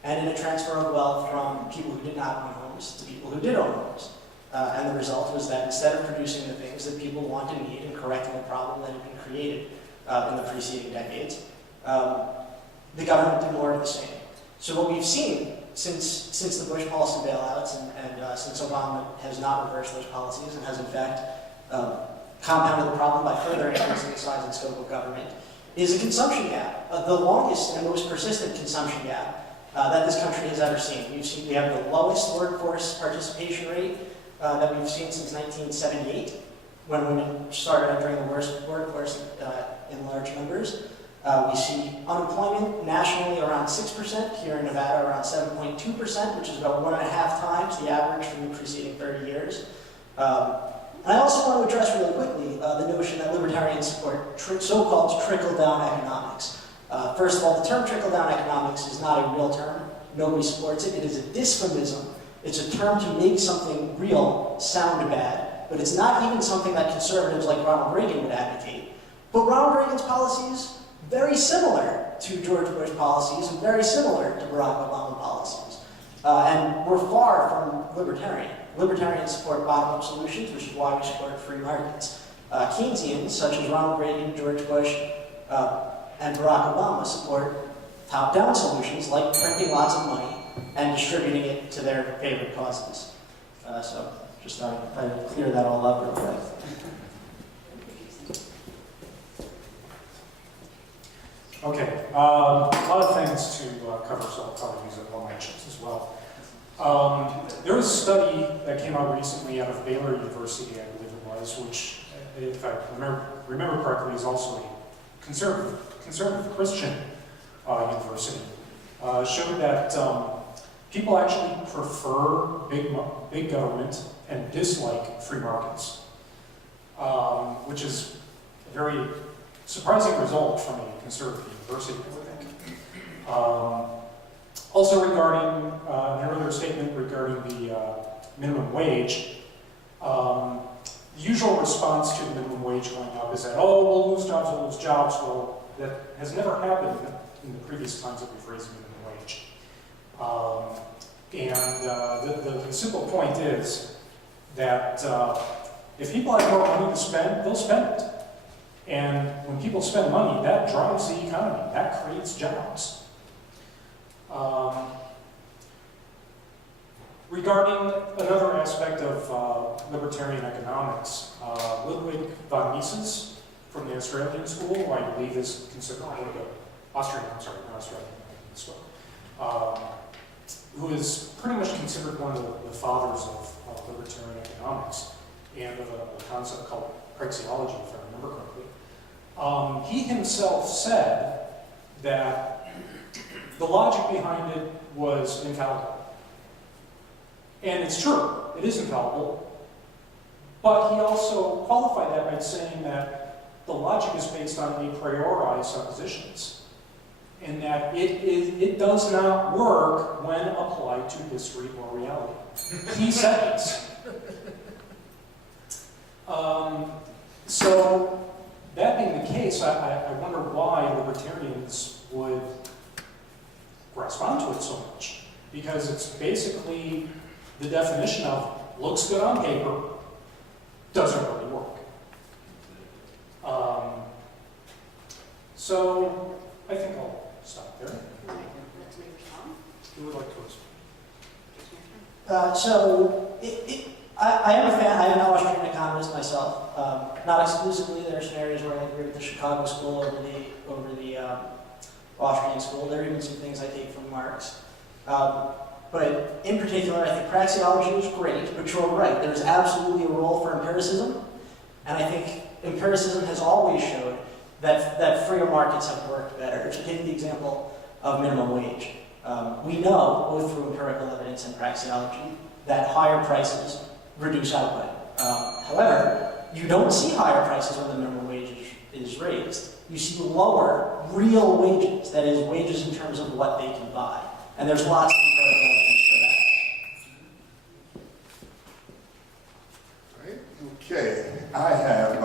and in a transfer of wealth from people who did not own homes to people who did own homes. And the result was that instead of producing the things that people want and need and correcting the problem that had been created in the preceding decades, the government did more of the same. So what we've seen since the Bush policy bailouts and since Obama has not reversed those policies and has in fact compounded the problem by further increasing the size and scope of government, is a consumption gap, the longest and most persistent consumption gap that this country has ever seen. We have the lowest workforce participation rate that we've seen since 1978, when women started entering the workforce in large numbers. We see unemployment nationally around 6%, here in Nevada around 7.2%, which is about 1.5 times the average from the preceding 30 years. And I also want to address really quickly the notion that libertarians support so-called trickle-down economics. First of all, the term trickle-down economics is not a real term. Nobody supports it. It is a dysphonism. It's a term to make something real sound bad, but it's not even something that conservatives like Ronald Reagan would advocate. But Ronald Reagan's policies, very similar to George Bush policies and very similar to Barack Obama policies. And we're far from libertarian. Libertarians support bottom-up solutions, which is why we support free markets. Keynesians, such as Ronald Reagan, George Bush, and Barack Obama, support top-down solutions like printing lots of money and distributing it to their favorite causes. So just thought I'd clear that all up real quick. Okay, a lot of things to cover, so I'll probably use it on my chance as well. There was a study that came out recently out of Baylor University, I believe it was, which, if I remember correctly, is also a conservative Christian university. Showed that people actually prefer big government and dislike free markets, which is a very surprising result from a conservative university, I think. Also regarding an earlier statement regarding the minimum wage, the usual response to the minimum wage going up is that, oh, we'll lose jobs. Well, that has never happened in the previous times that we've raised the minimum wage. The simple point is that if people have more money to spend, they'll spend it. And when people spend money, that drives the economy. That creates jobs. Regarding another aspect of libertarian economics, Ludwig von Mises from the Australian school, who I believe is considered one of the who is pretty much considered one of the fathers of libertarian economics and of a concept called praxeology, if I remember correctly. He himself said that the logic behind it was infallible. And it's true, it is infallible, but he also qualified that by saying that the logic is based on a priori suppositions, and that it does not work when applied to history or reality. He said this. So, that being the case, I wonder why libertarians would grasp onto it so much. Because it's basically the definition of looks good on paper, doesn't really work. So I think I'll stop there. Who would like to respond? I am a fan. I am an Austrian economist myself. Not exclusively. There are scenarios where I agree with the Chicago school over the Austrian school. There are even some things I take from Marx. But in particular, I think praxeology is great, but you're right. There's absolutely a role for empiricism. And I think empiricism has always showed that freer markets have worked better. To take the example of minimum wage, we know, both through empirical evidence and praxeology, that higher prices reduce output. However, you don't see higher prices when the minimum wage is raised. You see lower real wages, that is, wages in terms of what they can buy. And there's lots of empirical evidence for I have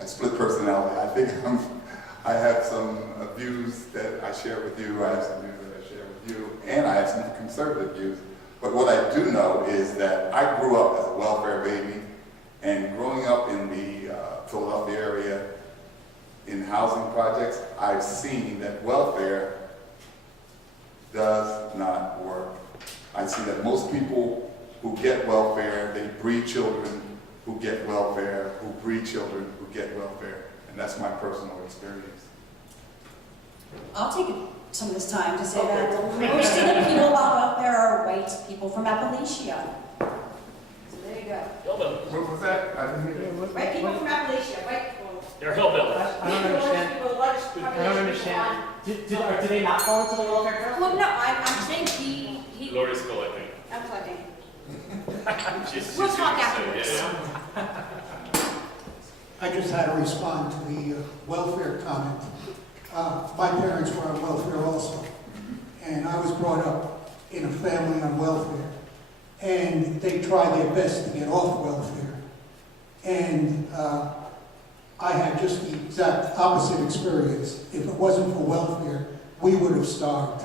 a split personality. I think I have some views that I share with you, I have some views that I share with you, and I have some conservative views. But what I do know is that I grew up as a welfare baby, and growing up in the Philadelphia area in housing projects, I've seen that welfare does not work. I see that most people who get welfare, they breed children who get welfare, who breed children who get welfare, and that's my personal experience. I'll take some of this time to say that most of the people out there are white people from Appalachia. So there you go. Hillbillies. What was that? I didn't hear that. White people from Appalachia, white people. They're hillbillies. I don't understand. I don't understand. Do they not fall into the welfare trust? Well, no, I'm saying he. Lori's collecting. I'm collecting. We'll talk afterwards. I just had to respond to the welfare comment. My parents were on welfare also, and I was brought up in a family on welfare, and they tried their best to get off welfare. And I had just the exact opposite experience. If it wasn't for welfare, we would have starved.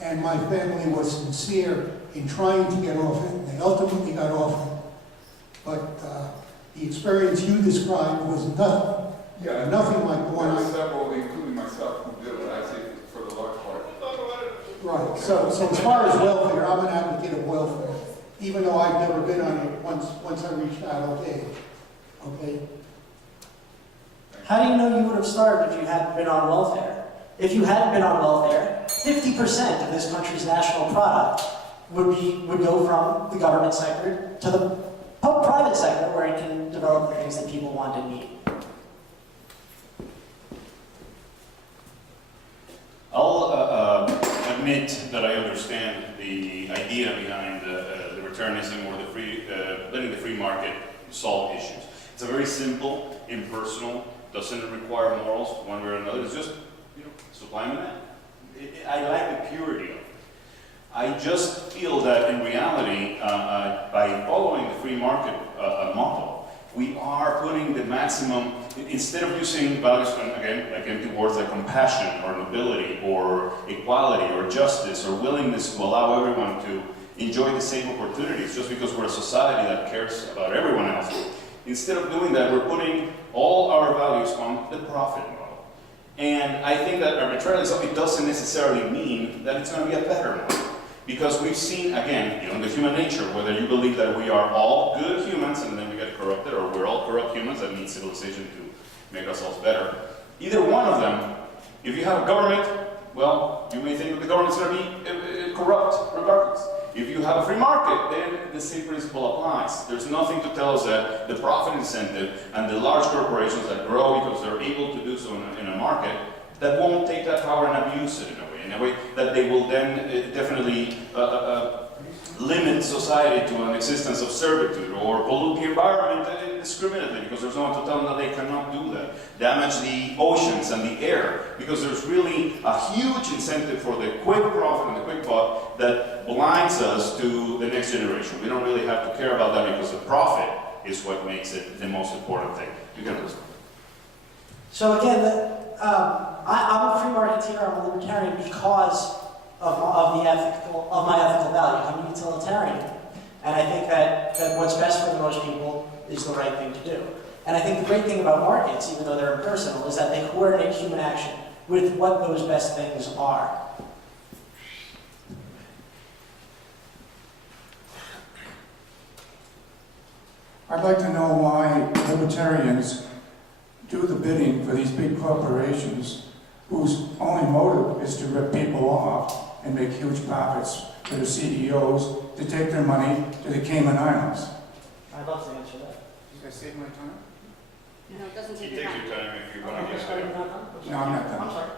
And my family was sincere in trying to get off it, and they ultimately got off it. But the experience you described was nothing, nothing like the one There I... were several, including myself, who did what I say for the large part. Right, so as far as welfare, I'm an advocate of welfare, even though I've never been on it once I reached adult age, okay? How do you know you would have starved if you hadn't been on welfare? If you hadn't been on welfare, 50% of this country's national product would go from the government sector to the private sector, where it can develop the things that people want and need. I'll admit that I understand the idea behind libertarianism or letting the free market solve issues. It's a very simple, impersonal, doesn't require morals one way or another. It's just, supply and demand. I like the purity of it. I just feel that in reality, by following the free market model, we are putting the maximum, instead of using values, again, like empty words like compassion or nobility or equality or justice or willingness to allow everyone to enjoy the same opportunities just because we're a society that cares about everyone else. Instead of doing that, we're putting all our values on the profit model. And I think that arbitrarily, so it doesn't necessarily mean that it's going to be a better model. Because we've seen, again, the human nature, whether you believe that we are all good humans and then we get corrupted, or we're all corrupt humans that need civilization to make ourselves better. Either one of them, if you have a government, well, you may think that the government's going to be corrupt regardless. If you have a free market, then the same principle applies. There's nothing to tell us that the profit incentive and the large corporations that grow because they're able to do so in a market, that won't take that power and abuse it in a way that they will then definitely limit society to an existence of servitude or pollute the environment indiscriminately because there's no one to tell them that they cannot do that. Damage the oceans and the air because there's really a huge incentive for the quick profit and the quick buck that blinds us to the next generation. We don't really have to care about that because the profit is what makes it the most important thing. You can listen. So again, I'm a free marketeer, I'm a libertarian because of my ethical value. I'm a utilitarian. And I think that what's best for the most people is the right thing to do. And I think the great thing about markets, even though they're impersonal, is that they coordinate human action with what those best things are. I'd like to know why libertarians do the bidding for these big corporations whose only motive is to rip people off and make huge profits for the CEOs to take their money to the Cayman Islands. I'd love to answer that. Did I save my time? No, it doesn't You take your take time. your time if you want to use Are you it. not done? No, I'm not done. I'm sorry.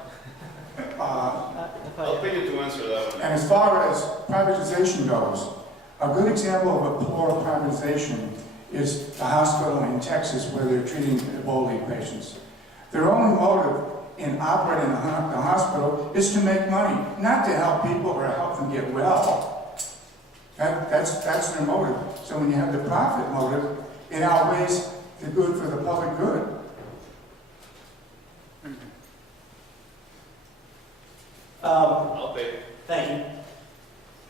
I'll pay you to answer that one. And as far as privatization goes, a good example of a poor privatization is the hospital in Texas where they're treating Ebola patients. Their only motive in operating the hospital is to make money, not to help people or help them get well. That's their motive. So when you have the profit motive, it outweighs the good for the public good. I'll pay. Thank you.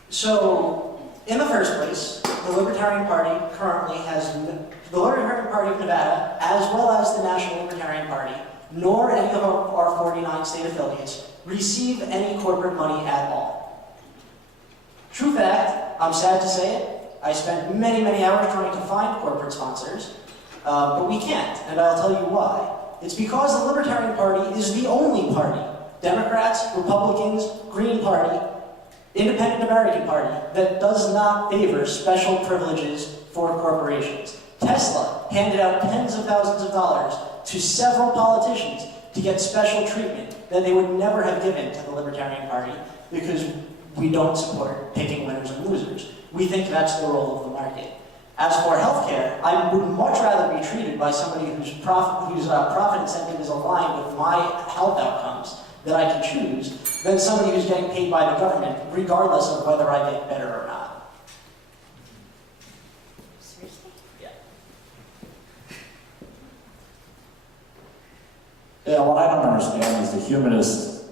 So, in the first place, the Libertarian Party currently has, the Libertarian Party of Nevada, as well as the National Libertarian Party, nor any of our 49 state affiliates, receive any corporate money at all. True fact, I'm sad to say it, I spent many, many hours trying to find corporate sponsors, but we can't, and I'll tell you why. It's because the Libertarian Party is the only party, Democrats, Republicans, Green Party, Independent American Party, that does not favor special privileges for corporations. Tesla handed out tens of thousands of dollars to several politicians to get special treatment that they would never have given to the Libertarian Party because we don't support picking winners and losers. We think that's the role of the market. As for healthcare, I would much rather be treated by somebody whose profit incentive is aligned with my health outcomes that I can choose than somebody who's getting paid by the government, regardless of whether I get better or not. Seriously? Yeah, what I don't understand is the humanists,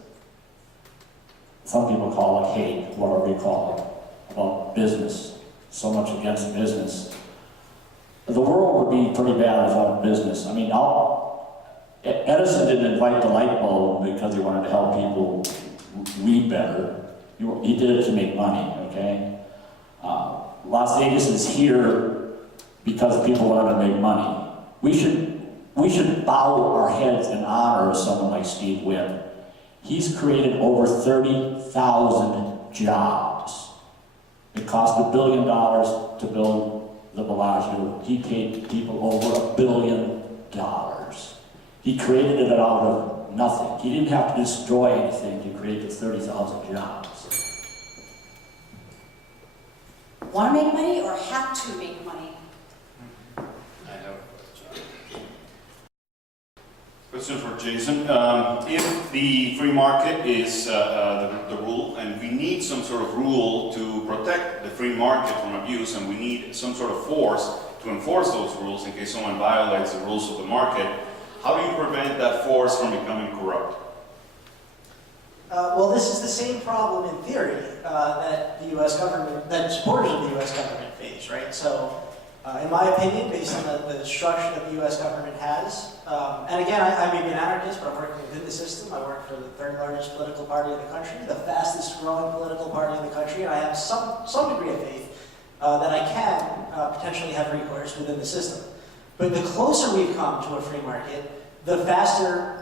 some people call it hate, whatever you call it, about business, so much against business. The world would be pretty bad without business. I mean, Edison didn't invite the light bulb because he wanted to help people read better. He did it to make money, okay? Las Vegas is here because people wanted to make money. We should bow our heads in honor of someone like Steve Wynn. He's created over 30,000 jobs. It cost $1 billion to build the Bellagio. He paid people over $1 billion. He created it out of nothing. He didn't have to destroy anything to create the 30,000 jobs. Want to make money or have to make money? I have a question for Jason. If the free market is the rule, and we need some sort of rule to protect the free market from abuse, and we need some sort of force to enforce those rules in case someone violates the rules of the market, how do you prevent that force from becoming corrupt? Well, this is the same problem in theory that the U.S. government, that supporters of the U.S. government face, right? So, in my opinion, based on the structure that the U.S. government has, and again, I may be an anarchist, but I'm working within the system. I work for the third largest political party in the country, the fastest growing political party in the country, and I have some degree of faith that I can potentially have recourse within the system. But the closer we've come to a free market, the faster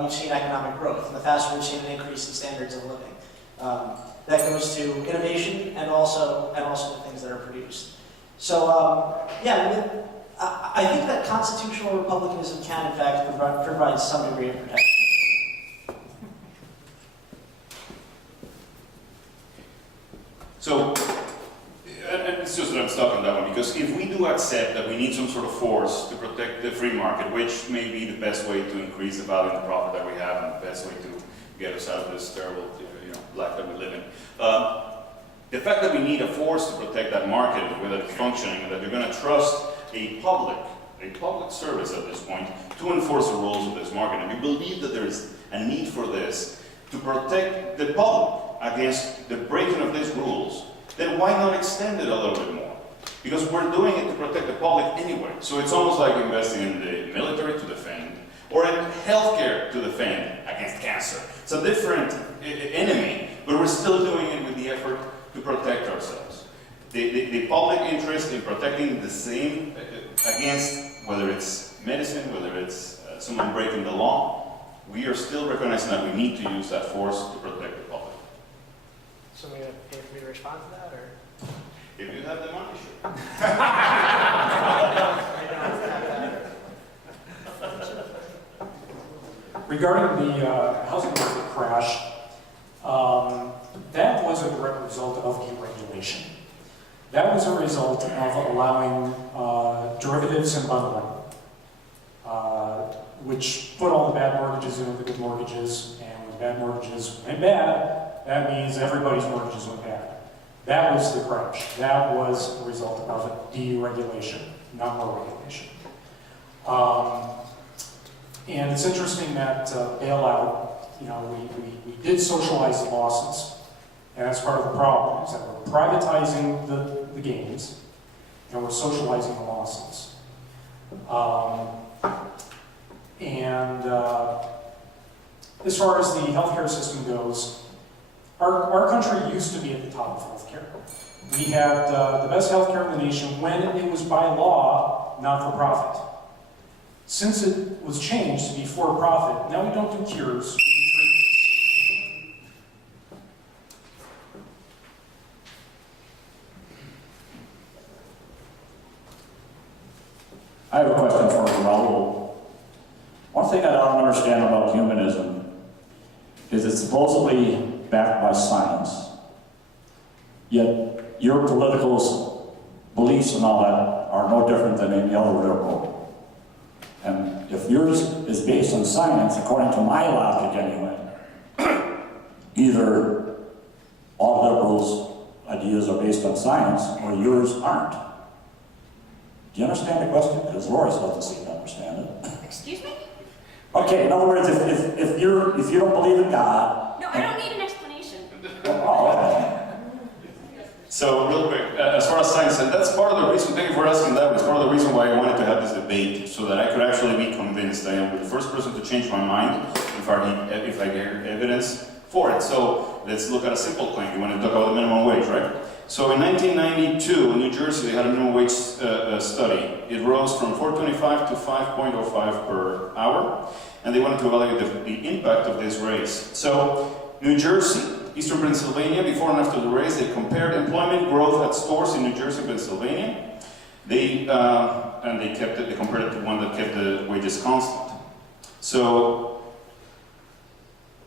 we've seen economic growth, and the faster we've seen an increase in standards of living. That goes to innovation and also the things that are produced. So, yeah, I think that constitutional republicanism can, in fact, provide some degree of protection. So, and it's just that I'm stuck on that one, because if we do accept that we need some sort of force to protect the free market, which may be the best way to increase the value and the profit that we have, and the best way to get us out of this terrible, life that we live in. The fact that we need a force to protect that market, whether it's functioning, and that you're going to trust a public service at this point to enforce the rules of this market, and you believe that there is a need for this to protect the public against the breaking of these rules, then why not extend it a little bit more? Because we're doing it to protect the public anyway. So it's almost like investing in the military to defend, or in healthcare to defend against cancer. It's a different enemy, but we're still doing it with the effort to protect ourselves. The public interest in protecting the same against, whether it's medicine, whether it's someone breaking the law, we are still recognizing that we need to use that force to protect the public. So we have to pay for me to respond to that, or? If you have the money, sure. I don't have that. Regarding the housing market crash, that was a direct result of deregulation. That was a result of allowing derivatives and bundling, which put all the bad mortgages in with the good mortgages, and when the bad mortgages went bad, that means everybody's mortgages went bad. That was the crash. That was a result of a deregulation, not more regulation. And it's interesting that bailout, you know, we did socialize the losses, and that's part of the problem, is that we're privatizing the gains, and we're socializing the losses. As far as the healthcare system goes, our country used to be at the top of healthcare. We had the best healthcare in the nation when it was by law, not for profit. Since it was changed to be for profit, now we don't do cures, we do treatments. I have a question for Raul. One thing I don't understand about humanism is it's supposedly backed by science, yet your political beliefs and all that are no different than any other liberal. And if yours is based on science, according to my logic anyway, either all liberals' ideas are based on science or yours aren't. Do you understand the question? Because Lori doesn't seem to understand it. Excuse me? Okay, in other words, if you don't believe in God... No, I don't need an explanation. Oh, okay. So real quick, as far as science, and that's part of the reason, thank you for asking that, it's part of the reason why I wanted to have this debate, so that I could actually be convinced. I am the first person to change my mind if I get evidence for it. So let's look at a simple claim. You want to talk about the minimum wage, right? So in 1992, in New Jersey, they had a minimum wage study. It rose from $4.25 to $5.05 per hour, and they wanted to evaluate the impact of this raise. So New Jersey, Eastern Pennsylvania, before and after the raise, they compared employment growth at stores in New Jersey and Pennsylvania. They compared it to one that kept the wages constant. So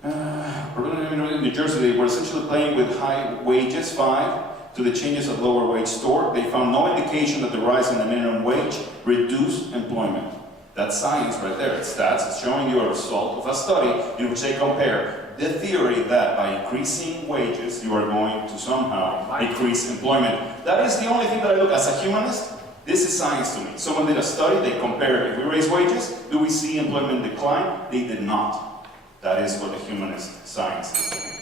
in New Jersey, they were essentially playing with high wages, 5, to the changes at lower wage store. They found no indication that the rise in the minimum wage reduced employment. That's science right there. It's stats. It's showing you a result of a study in which they compare the theory that by increasing wages, you are going to somehow increase employment. That is the only thing that I look as a humanist. This is science to me. Someone did a study, they compared, if we raise wages, do we see employment decline? They did not. That is what the humanist science is doing.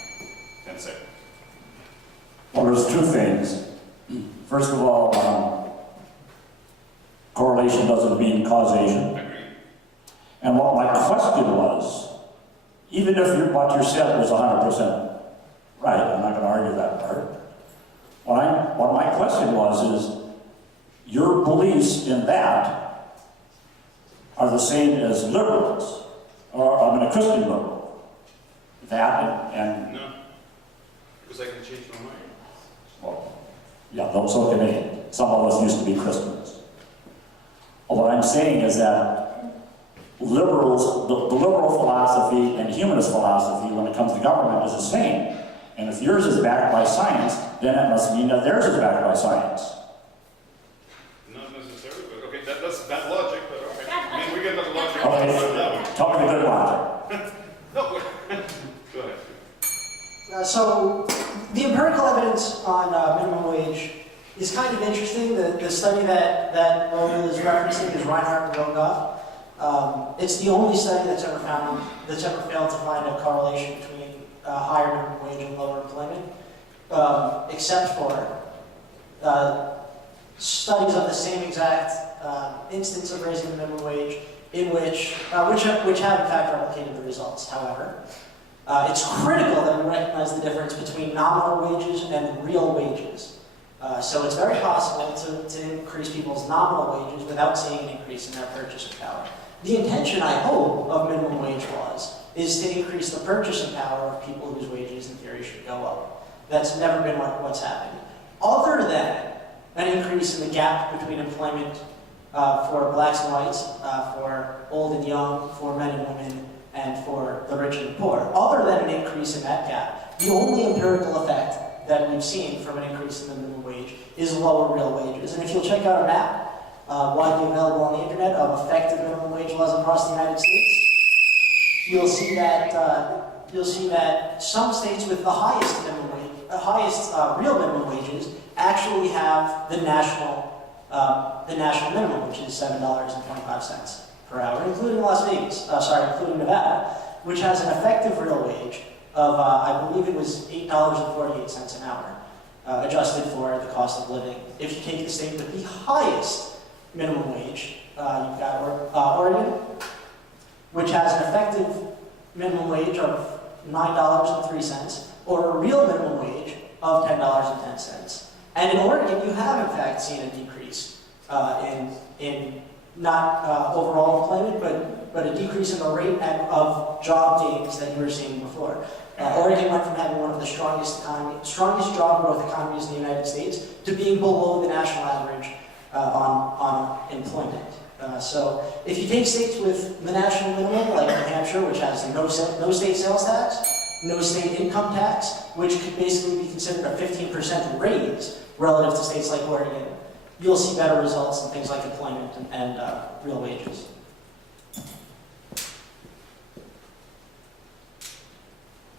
Can say. Well, there's two things. First of all, correlation doesn't mean causation. And what my question was, even if what you said was 100% right, I'm not going to argue that part. What my question was is, your beliefs in that are the same as liberals, or I mean a Christian liberal. That and No, because I can change my mind. well, yeah, so can they. Some of us used to be Christians. Well, what I'm saying is that liberals, the liberal philosophy and humanist philosophy when it comes to government is the same. And if yours is backed by science, then it must mean that theirs is backed by science. Not necessarily, but okay, that's bad logic, but all right. I mean, we get that logic. Okay, tell me the good logic. No, go ahead. So the empirical evidence on minimum wage is kind of interesting. The study that Roland is referencing is Reinhardt and Rogoff. It's the only study that's ever failed to find a correlation between higher minimum wage and lower employment, except for studies of the same exact instance of raising the minimum wage, in which have in fact replicated the results. However, it's critical that we recognize the difference between nominal wages and real wages. So it's very possible to increase people's nominal wages without seeing an increase in their purchasing power. The intention, I hope, of minimum wage laws is to increase the purchasing power of people whose wages, in theory, should go up. That's never been what's happened. Other than an increase in the gap between employment for blacks and whites, for old and young, for men and women, and for the rich and the poor. Other than an increase in that gap, the only empirical effect that we've seen from an increase in the minimum wage is lower real wages. And if you'll check out a map, widely available on the internet, of effective minimum wage laws across the United States, you'll see that some states with the highest minimum wage real minimum wages actually have the national minimum, which is $7.25 per hour, including including Nevada, which has an effective real wage of, I believe it was $8.48 an hour, adjusted for the cost of living. If you take the state with the highest minimum wage, you've got Oregon, which has an effective minimum wage of $9.03, or a real minimum wage of $10.10. And in Oregon, you have in fact seen a decrease in not overall employment, but a decrease in the rate of job gains that you were seeing before. Oregon went from having one of the strongest job growth economies in the United States to being below the national average on employment. So if you take states with the national minimum, like New Hampshire, which has no state sales tax, no state income tax, which could basically be considered a 15% raise relative to states like Oregon, you'll see better results in things like employment and real wages.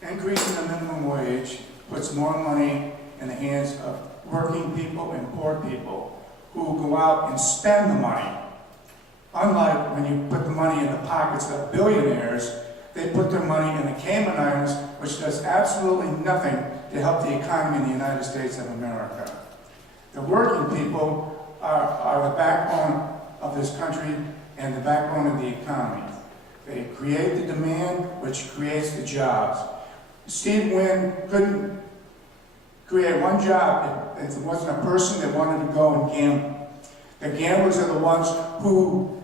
Increasing the minimum wage puts more money in the hands of working people and poor people who go out and spend the money. Unlike when you put the money in the pockets of billionaires, they put their money in the Cayman Islands, which does absolutely nothing to help the economy in the United States of America. The working people are the backbone of this country and the backbone of the economy. They create the demand, which creates the jobs. Steve Wynn couldn't create one job if it wasn't a person that wanted to go and gamble. The gamblers are the ones who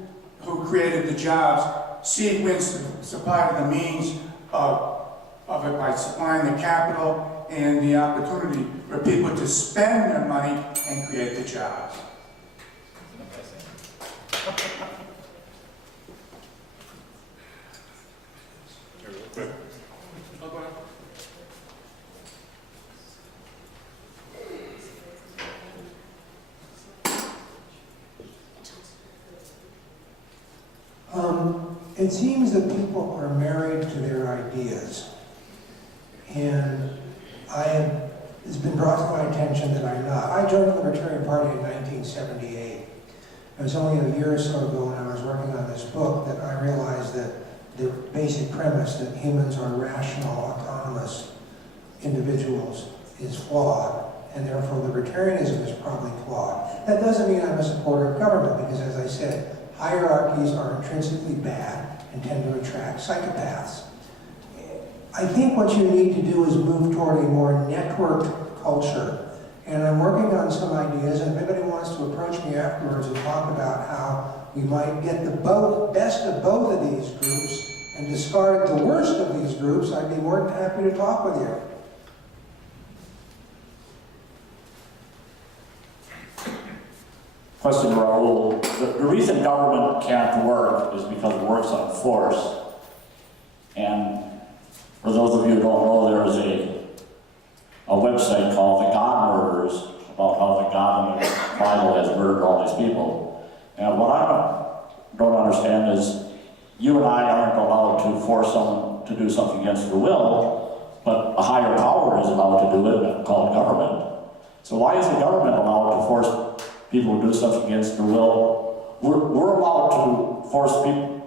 created the jobs. Steve Wynn supplied the means of it by supplying the capital and the opportunity for people to spend their money and create the jobs. It seems that people are married to their ideas. And it's been brought to my attention that I'm not. I joined the Libertarian Party in 1978. It was only a year or so ago when I was working on this book that I realized that the basic premise that humans are rational, autonomous individuals is flawed, and therefore libertarianism is probably flawed. That doesn't mean I'm a supporter of government, because as I said, hierarchies are intrinsically bad and tend to attract psychopaths. I think what you need to do is move toward a more networked culture. And I'm working on some ideas, and if anybody wants to approach me afterwards and talk about how we might get the best of both of these groups and discard the worst of these groups, I'd be more than happy to talk with you. Question, Raul. The reason government can't work is because it works on force. And for those of you who don't know, there is a website called The God Murderers, about how the God in the Bible has murdered all these people. And what I don't understand is you and I aren't allowed to force someone to do something against their will, but a higher power is allowed to do it, called government. So why is the government allowed to force people to do something against their will? We're allowed to force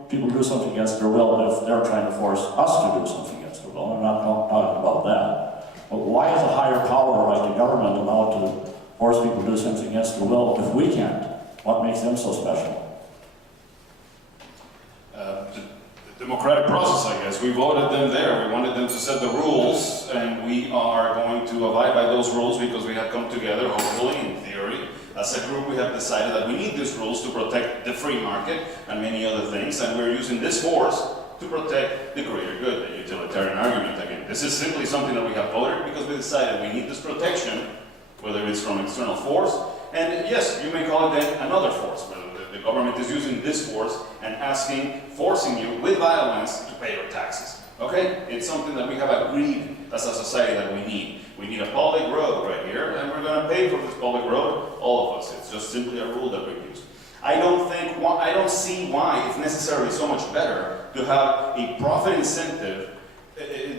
people to do something against their will if they're trying to force us to do something against their will. I'm not talking about that. But why is a higher power like the government allowed to force people to do something against their will if we can't? What makes them so special? The democratic process, I guess. We voted them there. We wanted them to set the rules, and we are going to abide by those rules because we have come together, hopefully, in theory. As a group, we have decided that we need these rules to protect the free market and many other things, and we're using this force to protect the greater good, the utilitarian argument again. This is simply something that we have voted because we decided we need this protection, whether it's from external force, and yes, you may call it then another force, whether the government is using this force and forcing you with violence to pay your taxes. Okay? It's something that we have agreed as a society that we need. We need a public road right here, and we're going to pay for this public road, all of us. It's just simply a rule that we use. I don't see why it's necessarily so much better to have a profit incentive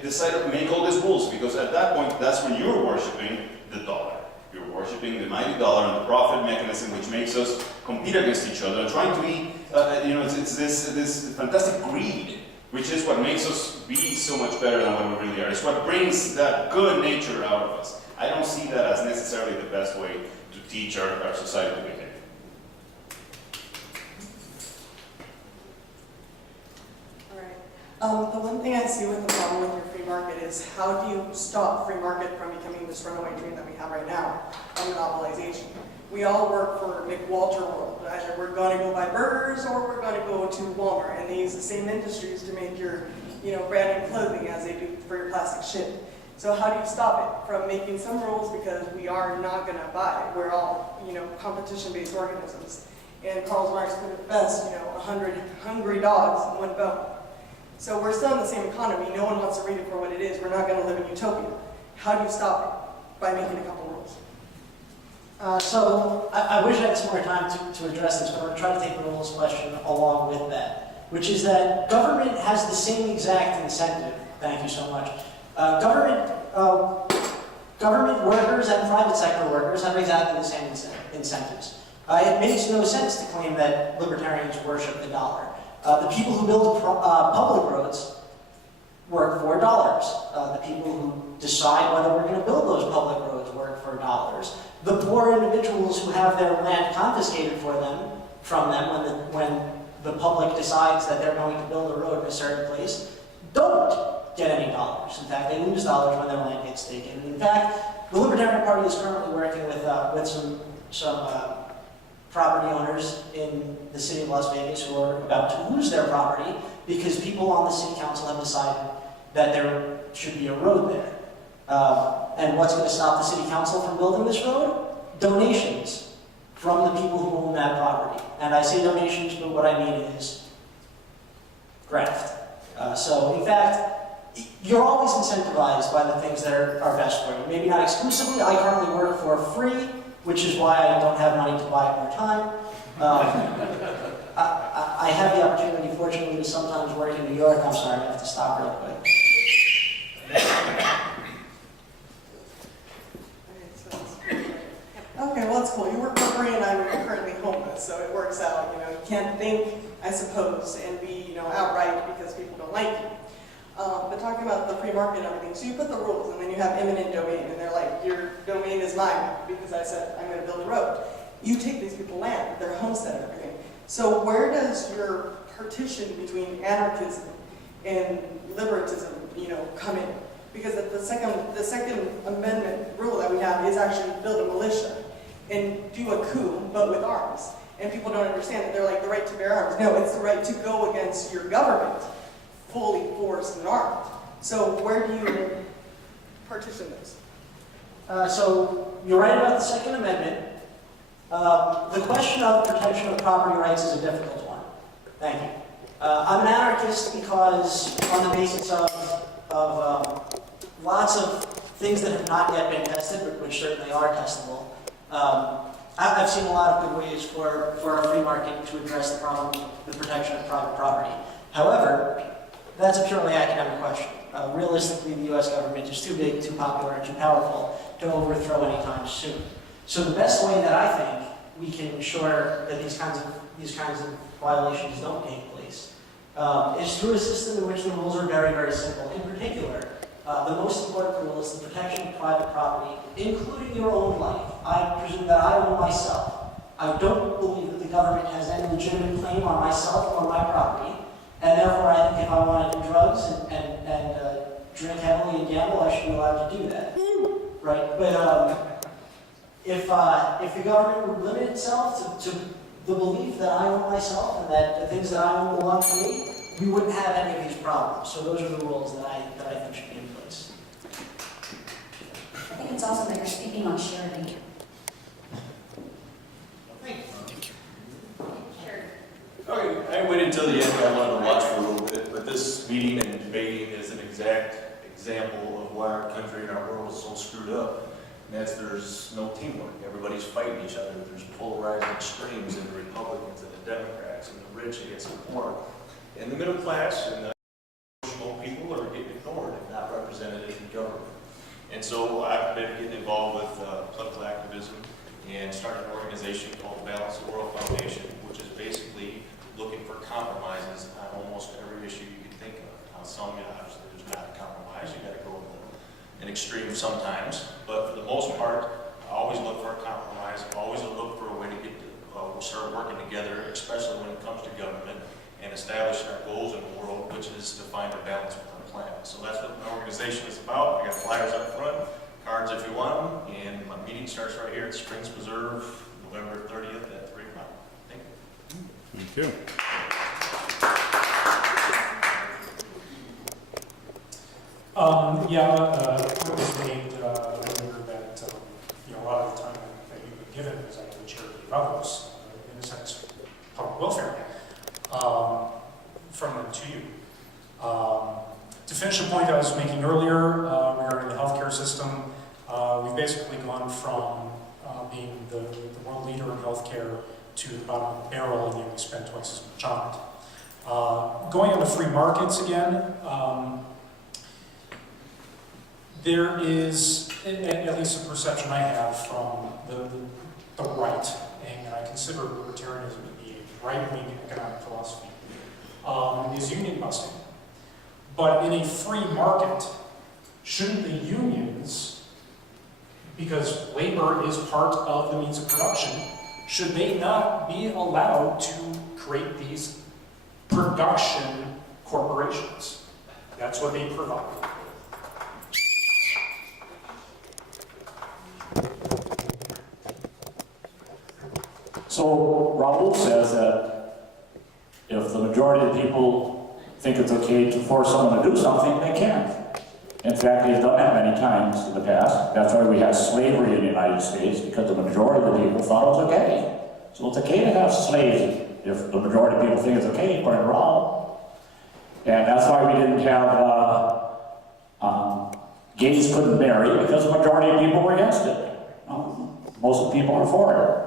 decide to make all these rules, because at that point, that's when you're worshiping the dollar. You're worshiping the mighty dollar and the profit mechanism, which makes us compete against each other and trying to be, it's this fantastic greed, which is what makes us be so much better than what we really are. It's what brings that good nature out of us. I don't see that as necessarily the best way to teach our society to behave. The one thing I see with the problem with your free market is how do you stop free market from becoming this runaway dream that we have right now of monopolization? We all work for McWalter World. Either we're going to go buy burgers or we're going to go to Walmart, and they use the same industries to make your, branded clothing as they do for your plastic shit. So how do you stop it from making some rules because we are not going to buy? We're all, competition-based organisms. And Karl Marx put it best, 100 hungry dogs, one bone. So we're still in the same economy. No one wants to read it for what it is. We're not going to live in utopia. How do you stop it? By making a couple rules. So I wish I had some more time to address this, but I'm going to try to take the rules question along with that, which is that government has the same exact incentive. Thank you so much. Government workers and private sector workers have exactly the same incentives. It makes no sense to claim that libertarians worship the dollar. The people who build public roads work for dollars. The people who decide whether we're going to build those public roads work for dollars. The poor individuals who have their land confiscated from them when the public decides that they're going to build a road in a certain place don't get any dollars. In fact, they lose dollars when their land gets taken. In fact, the Libertarian Party is currently working with some property owners in the city of Las Vegas who are about to lose their property because people on the city council have decided that there should be a road there. And what's going to stop the city council from building this road? Donations from the people who own that property. And I say donations, but what I mean is graft. So in fact, you're always incentivized by the things that are best for you. Maybe not exclusively. I currently work for free, which is why I don't have money to buy more time. I have the opportunity, fortunately, to sometimes work in New York. I'm sorry, I have to stop real quick. Okay, well, that's cool. You work for free and I'm currently homeless, so it works out. You can't think, I suppose, and be, outright because people don't like you. But talking about the free market and everything, so you put the rules and then you have eminent domain, and they're like, your domain is mine because I said I'm going to build a road. You take these people land, their homestead and everything. So where does your partition between anarchism and liberatism, come in? Because the second amendment rule that we have is actually build a militia and do a coup, but with arms. And people don't understand that they're like the right to bear arms. No, it's the right to go against your government, fully forced and armed. So where do you partition those? So you're right about the Second Amendment. The question of protection of property rights is a difficult one. Thank you. I'm an anarchist because on the basis of lots of things that have not yet been tested, but which certainly are testable. I've seen a lot of good ways for a free market to address the problem of the protection of private property. However, that's a purely academic question. Realistically, the U.S. government is too big, too popular, and too powerful to overthrow anytime soon. So the best way that I think we can ensure that these kinds of violations don't take place is through a system in which the rules are very, very simple. In particular, the most important rule is the protection of private property, including your own life. I presume that I own myself. I don't believe that the government has any legitimate claim on myself or my property, and therefore I think if I want to do drugs and drink heavily and gamble, I should be allowed to do that. Right? But if the government would limit itself to the belief that I own myself and that the things that I own belong to me, we wouldn't have any of these problems. So those are the rules that I think should be in place. I think it's awesome that you're speaking on charity. Okay, I waited until the end. I wanted to watch for a little bit, but this meeting and debating is an exact example of why our country and our world is so screwed up. And that's there's no teamwork. Everybody's fighting each other. There's polarizing extremes in the Republicans and the Democrats and the rich against the poor. And the middle class and the emotional people are getting ignored and not so I've been getting involved with political activism and started an organization called the Balance the World Foundation, which is basically looking for compromises on almost every issue you can think of. Now, some, obviously, there's not a compromise. You got to go to an extreme sometimes, but for the most part, I always look for a compromise. I always look for a way to get to start working together, especially when it comes to government, and establish our goals in the world, which is to find a balance with our planet. So that's what my organization is about. I got flyers up front, cards if you want them, and my meeting starts right here at Springs Preserve, November 30th at 3 o'clock. Thank you. Thank you. It was made earlier that a lot of the time that you've been given is actually charity of others, in a sense, public welfare, from them to you. To finish the point I was making earlier regarding the healthcare system, we've basically gone from being the world leader in healthcare to the bottom of the barrel, and yet we spend twice as much on it. Going on to free markets again, there is, at least a perception I have from the right, and I consider libertarianism to be a right-wing economic philosophy, is union busting. But in a free market, shouldn't the unions, because labor is part of the means of production, should they not be allowed to create these production corporations? That's what they provide. So Raoul says that if the majority of people think it's okay to force someone to do something, they can't. In fact, they've done that many times in the past. That's why we had slavery in the United States, because the majority of the people thought it was okay. So it's okay to have slaves if the majority of people think it's okay, according to Raoul. And that's why we didn't have gays couldn't marry, because the majority of people were against it. Most of the people are for it.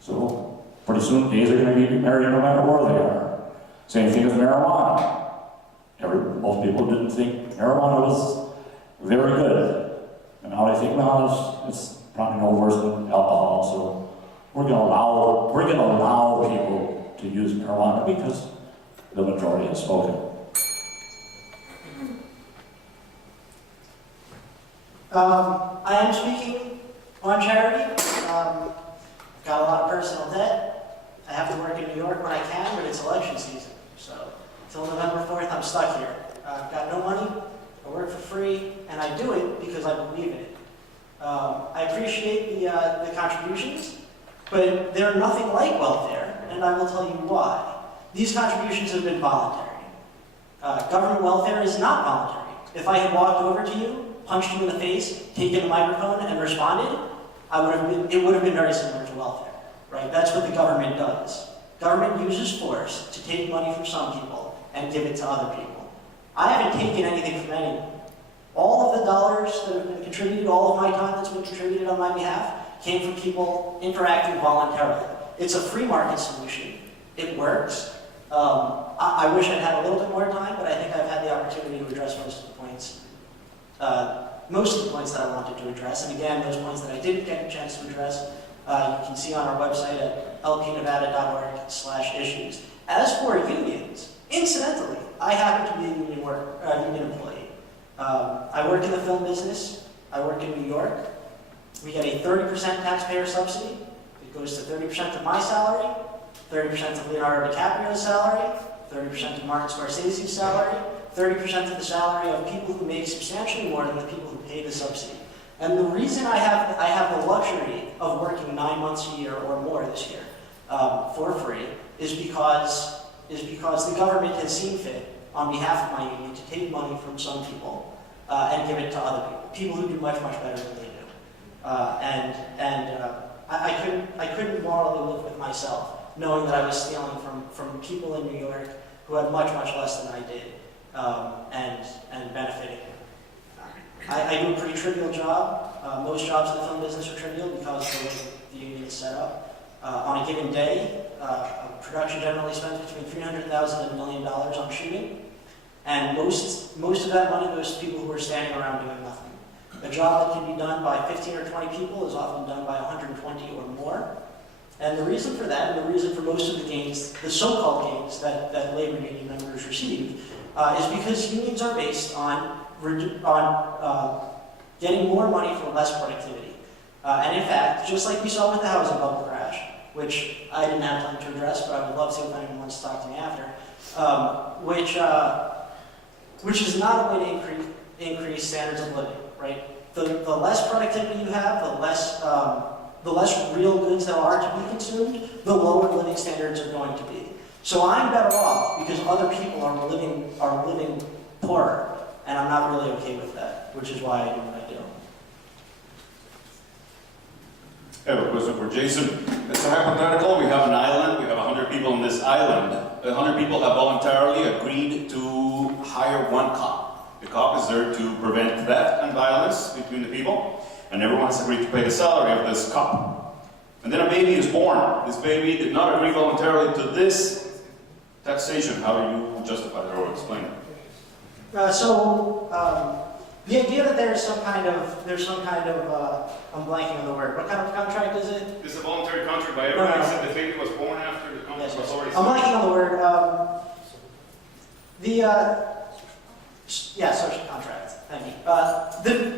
So pretty soon gays are going to be married no matter where they are. Same thing as marijuana. Most people didn't think marijuana was very good. And now they think, no, it's probably no worse than alcohol. So we're going to allow people to use marijuana because the majority has spoken. I am speaking on charity. I've got a lot of personal debt. I have to work in New York when I can, but it's election season. So until November 4th, I'm stuck here. I've got no money, I work for free, and I do it because I believe in it. I appreciate the contributions, but they're nothing like welfare, and I will tell you why. These contributions have been voluntary. Government welfare is not voluntary. If I had walked over to you, punched you in the face, taken the microphone, and responded, it would have been very similar to welfare, right? That's what the government does. Government uses force to take money from some people and give it to other people. I haven't taken anything from anyone. All of the dollars that have been contributed, all of my time that's been contributed on my behalf, came from people interacting voluntarily. It's a free market solution. It works. I wish I'd had a little bit more time, but I think I've had the opportunity to address most of the points that I wanted to address. And again, those points that I didn't get a chance to address, you can see on our website at lpnevada.org/issues. As for unions, incidentally, I happen to be a union employee. I work in the film business. I work in New York. We get a 30% taxpayer subsidy. It goes to 30% of my salary, 30% of Leonardo DiCaprio's salary, 30% of Martin Scorsese's salary, 30% of the salary of people who make substantially more than the people who pay the subsidy. And the reason I have the luxury of working 9 months a year or more this year for free is because the government has seen fit on behalf of my union to take money from some people and give it to other people who do much, much better than they do. I couldn't morally live with myself knowing that I was stealing from people in New York who had much, much less than I did and benefiting. I do a pretty trivial job. Most jobs in the film business are trivial because of the way the union is set up. On a given day, a production generally spends between $300,000 and $1 million on shooting, and most of that money goes to people who are standing around doing nothing. A job that can be done by 15 or 20 people is often done by 120 or more. And the reason for that, and the reason for most of the gains, the so-called gains that labor union members receive, is because unions are based on getting more money for less productivity. And in fact, just like we saw with the housing bubble crash, which I didn't have time to address, but I would love to if anyone wants to talk to me after, which is not a way to increase standards of living, right? The less productivity you have, the less real goods there are to be consumed, the lower living standards are going to be. So I'm better off because other people are living poorer, and I'm not really okay with that, which is why I do what I do. I have a question for Jason. It's a hypothetical. We have an island. We have 100 people on this island. 100 people have voluntarily agreed to hire one cop. The cop is there to prevent theft and violence between the people, and everyone has agreed to pay the salary of this cop. And then a baby is born. This baby did not agree voluntarily to this taxation. How do you justify that or explain it? The idea that there's some kind of, I'm blanking on the word. What kind of contract is it? This is a voluntary contract by everyone except the baby was born after the contract was already I'm blanking on the word. Social contract. Thank you.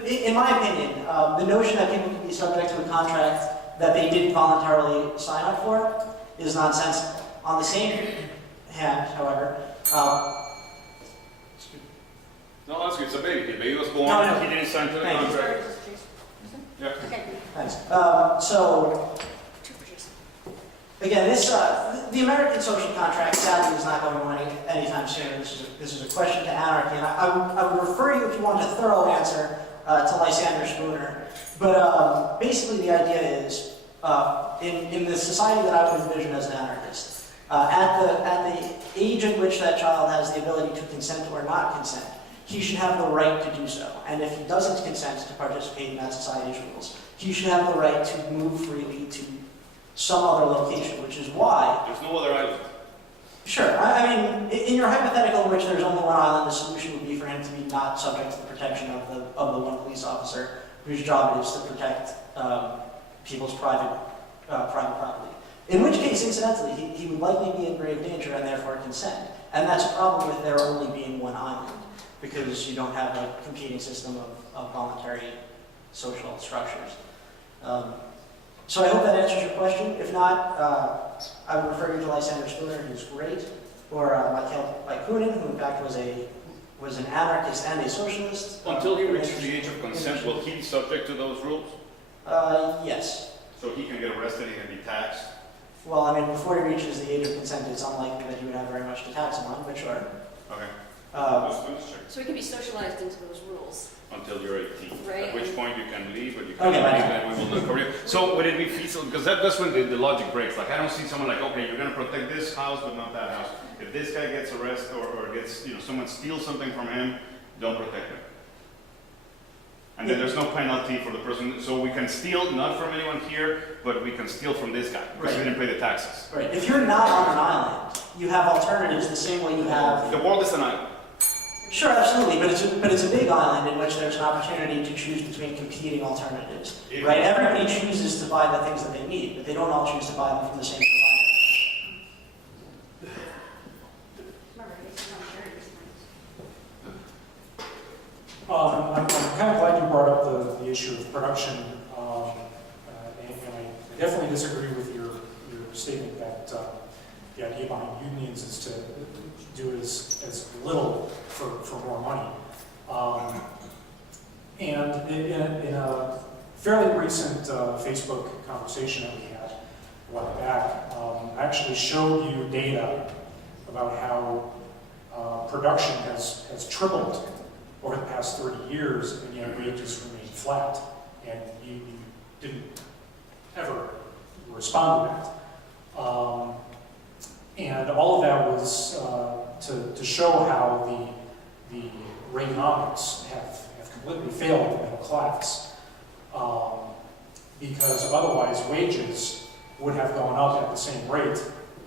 In my opinion, the notion that people can be subject to a contract that they didn't voluntarily sign up for is nonsensical. On the same hand, however, No, that's good. It's a baby. The baby was born. No. He didn't sign to the Thank you. contract. Yeah. Okay. thanks. Again, the American social contract sadly is not going away anytime soon. This is a question to anarchy, and I would refer you, if you want a thorough answer, to Lysander Spooner. But basically, the idea is in the society that I would envision as an anarchist, at the age at which that child has the ability to consent or not consent, he should have the right to do so. And if he doesn't consent to participate in that society's rules, he should have the right to move freely to some other location, which is why... There's no other island. Sure. I mean, in your hypothetical in which there's only one island, the solution would be for him to be not subject to the protection of the one police officer whose job it is to protect people's private property. In which case, incidentally, he would likely be in grave danger and therefore consent. And that's a problem with there only being one island, because you don't have a competing system of voluntary social structures. So I hope that answers your question. If not, I would refer you to Lysander Spooner, who's great, or Michael Bakunin, who in fact was an anarchist and a socialist. Until he reaches the age of consent, will he be subject to those rules? Yes. So he can get arrested, he can be taxed? Well, I mean, before he reaches the age of consent, it's unlikely that he would have very much to tax him on, but sure. Okay. Let's check. So we can be socialized into those rules. Until you're 18. Right. At which point you can leave, but you can't Okay, leave, fine. and we will not cover you. So would it be feasible, because that's when the logic breaks. Like, I don't see someone like, okay, you're going to protect this house, but not that house. If this guy gets arrested or gets, someone steals something from him, don't protect him. And then there's no penalty for the person. So we can steal, not from anyone here, but we can steal from this guy, because he didn't pay the taxes. Right. If you're not on an island, you have alternatives the same way you have... The world is an island. Sure, absolutely, but it's a big island in which there's an opportunity to choose between competing alternatives, right? Everybody chooses to buy the things that they need, but they don't all choose to buy them from the same provider. I'm kind of glad you brought up the issue of production, and I definitely disagree with your statement that the idea behind unions is to do as little for more money. And in a fairly recent Facebook conversation that we had a while back, I actually showed you data about how production has tripled over the past 30 years, and yet wages remain flat, and you didn't ever respond to that. And all of that was to show how the Reaganomics have completely failed the middle class, because otherwise wages would have gone up at the same rate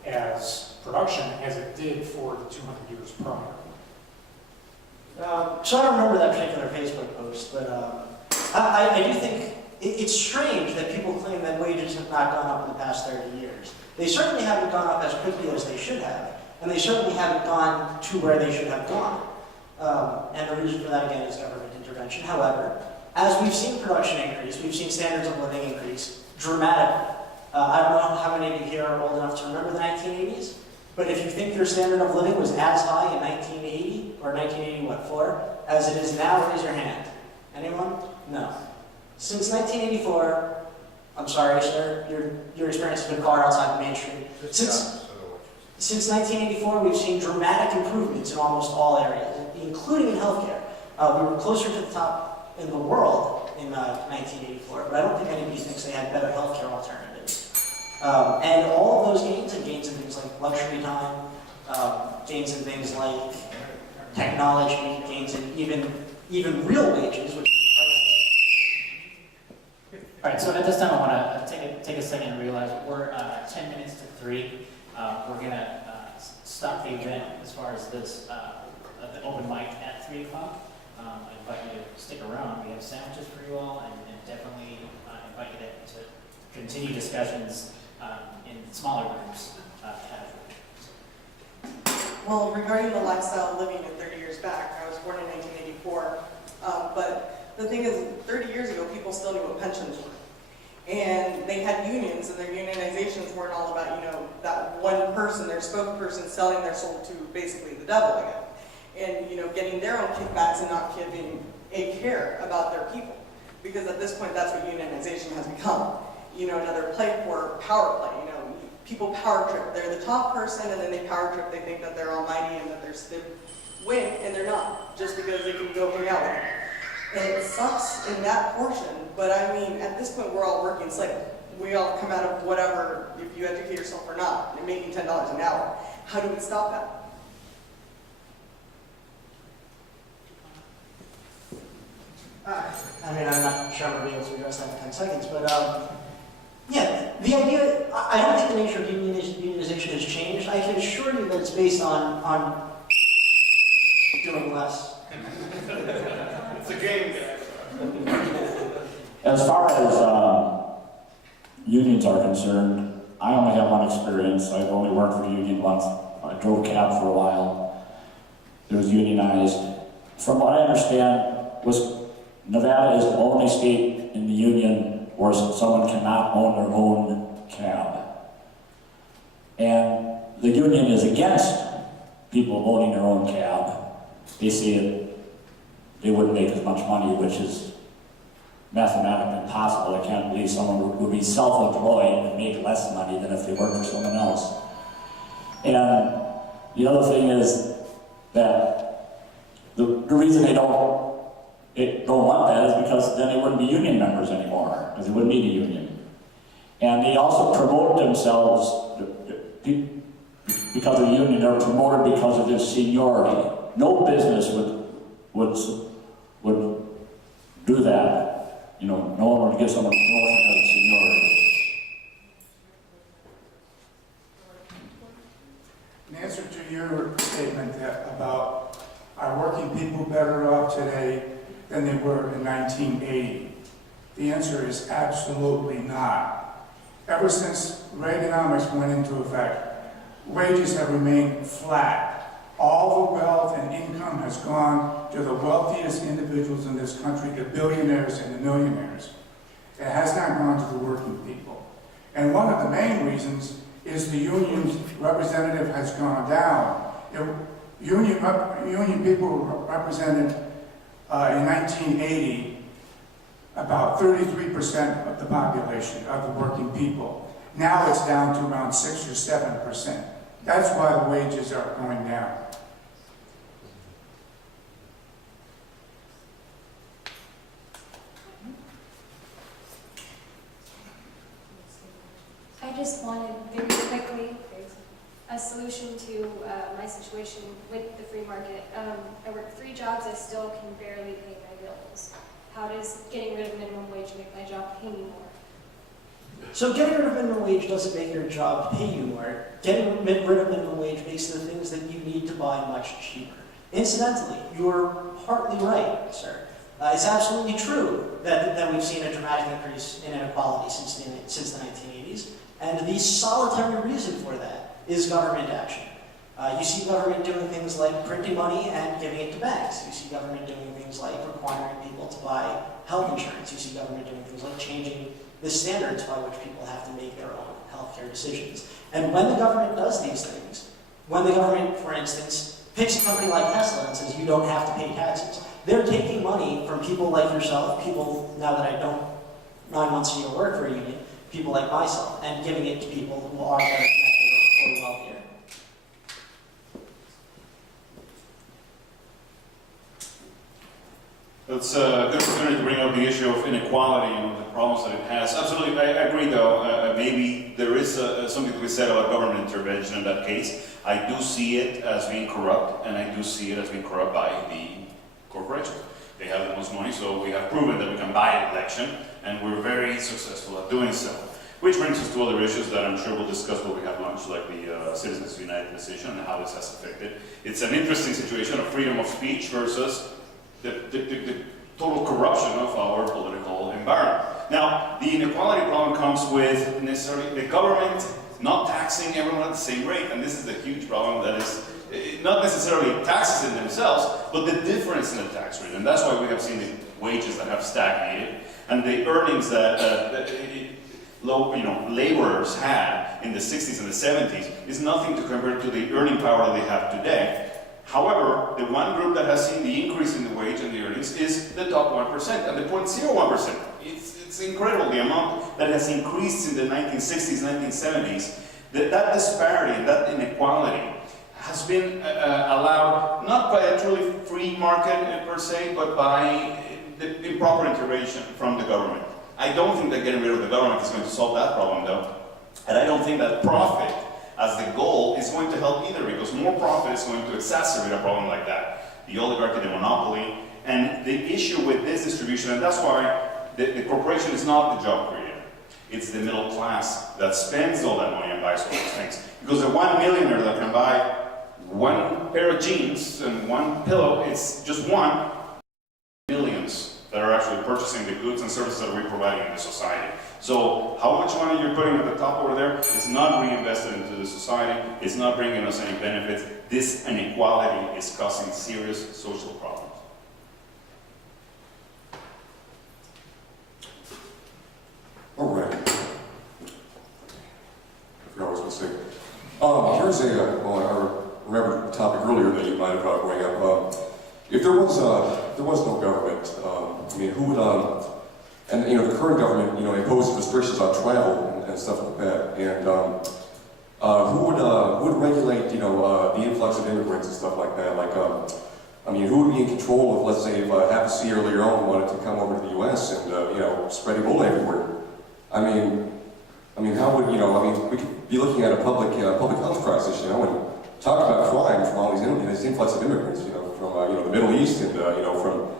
as production as it did for the 200 years prior. So I don't remember that particular Facebook post, but I do think it's strange that people claim that wages have not gone up in the past 30 years. They certainly haven't gone up as quickly as they should have, and they certainly haven't gone to where they should have gone. And the reason for that, again, is government intervention. However, as we've seen production increase, we've seen standards of living increase dramatically. I don't know how many of you here are old enough to remember the 1980s, but if you think your standard of living was as high in 1980, or 1984, as it is now, raise your hand. Anyone? No. Since 1984, I'm sorry, sir, your experience has been far outside the mainstream. Since 1984, we've seen dramatic improvements in almost all areas, including in healthcare. We were closer to the top in the world in 1984, but I don't think anybody thinks they had better healthcare alternatives. And all of those gains, and gains in things like luxury time, gains in things like technology, gains in even real wages, which is All right, so at this time, I want to take a second and realize we're 10 minutes to 3. We're going to stop the event as far as this, the open mic at 3 o'clock. I invite you to stick around. We have sandwiches for you all, and definitely invite you to continue discussions in smaller groups casually. Well, regarding the lifestyle of living in 30 years back, I was born in 1984, but the thing is, 30 years ago, people still knew what pensions were. And they had unions, and their unionizations weren't all about, that one person, their spokesperson, selling their soul to basically the devil again. And, getting their own kickbacks and not giving a care about their people. Because at this point, that's what unionization has become. Another play for power play. People power trip. They're the top person, and then they power trip. They think that they're almighty and that they win, and they're not, just because they can go hang out with them. And it sucks in that portion, but I mean, at this point, we're all working slave. We all come out of whatever, if you educate yourself or not, and making $10 an hour. How do we stop that? I mean, I'm not sure I'm going to be able to address that in 10 seconds, but yeah, the idea, I don't think the nature of unionization has changed. I can assure you that it's based on doing less. It's a game, guys. As far as unions are concerned, I only have one experience. I've only worked for a union once. I drove cab for a while. It was unionized. From what I understand, Nevada is the only state in the union where someone cannot own their own cab. And the union is against people owning their own cab. They say they wouldn't make as much money, which is mathematically impossible. I can't believe someone would be self-employed and make less money than if they worked for someone else. And the other thing is that the reason they don't want that is because then they wouldn't be union members anymore, because they wouldn't need a union. And they also promote themselves, because of the union, they're promoted because of their seniority. No business would do that. No one would get someone promoted because of seniority. In answer to your statement about are working people better off today than they were in 1980, the answer is absolutely not. Ever since Reaganomics went into effect, wages have remained flat. All the wealth and income has gone to the wealthiest individuals in this country, the billionaires and the millionaires. It has not gone to the working people. And one of the main reasons is the union's representative has gone down. Union people represented in 1980 about 33% of the population, of the working people. Now it's down to around 6 or 7%. That's why the wages are going down. I just wanted very quickly a solution to my situation with the free market. I work 3 jobs, I still can barely pay my bills. How does getting rid of minimum wage make my job pay me more? So getting rid of minimum wage doesn't make your job pay you more. Getting rid of minimum wage makes the things that you need to buy much cheaper. Incidentally, you're partly right, sir. It's absolutely true that we've seen a dramatic increase in inequality since the 1980s, and the solitary reason for that is government action. You see government doing things like printing money and giving it to banks. You see government doing things like requiring people to buy health insurance. You see government doing things like changing the standards by which people have to make their own healthcare decisions. And when the government does these things, when the government, for instance, picks a company like Tesla and says you don't have to pay taxes, they're taking money from people like yourself, people, now that I don't 9 months a year work for a union, people like myself, and giving it to people who are better connected or wealthier. It's a good opportunity to bring up the issue of inequality and the problems that it has. Absolutely, I agree though, maybe there is something to be said about government intervention in that case. I do see it as being corrupt, and I do see it as being corrupt by the corporations. They have the most money, so we have proven that we can buy an election, and we're very successful at doing so. Which brings us to other issues that I'm sure we'll discuss when we have lunch, like the Citizens United decision and how this has affected. It's an interesting situation of freedom of speech versus the total corruption of our political environment. Now, the inequality problem comes with necessarily the government not taxing everyone at the same rate, and this is a huge problem that is not necessarily taxes in themselves, but the difference in the tax rate, and that's why we have seen the wages that have stagnated, and the earnings that laborers had in the 60s and the 70s is nothing to compare to the earning power that they have today. However, the one group that has seen the increase in the wage and the earnings is the top 1%, and the 0.01%. It's incredible the amount that has increased in the 1960s, 1970s. That disparity and that inequality has been allowed not by a truly free market per se, but by the improper intervention from the government. I don't think that getting rid of the government is going to solve that problem though. And I don't think that profit as the goal is going to help either, because more profit is going to exacerbate a problem like that. The oligarchy, the monopoly, and the issue with this distribution, and that's why the corporation is not the job creator. It's the middle class that spends all that money and buys all these things. Because the 1 millionaire that can buy one pair of jeans and one pillow, it's just one. Millions that are actually purchasing the goods and services that we're providing in the society. So how much money you're putting at the top over there is not reinvested into the society, it's not bringing us any benefits. This inequality is causing serious social problems. All right. I forgot what I was going to say. Here's I remember the topic earlier that you might have brought up. If there was no government, I mean, who would, and the current government, imposes restrictions on travel and stuff like that, and who would regulate, the influx of immigrants and stuff like that? Like, I mean, who would be in control of, let's say, if half of Sierra Leone wanted to come over to the U.S. and, spread Ebola everywhere? I mean, how would, we could be looking at a public health crisis, and talk about crime from all these influx of immigrants, from, the Middle East and, from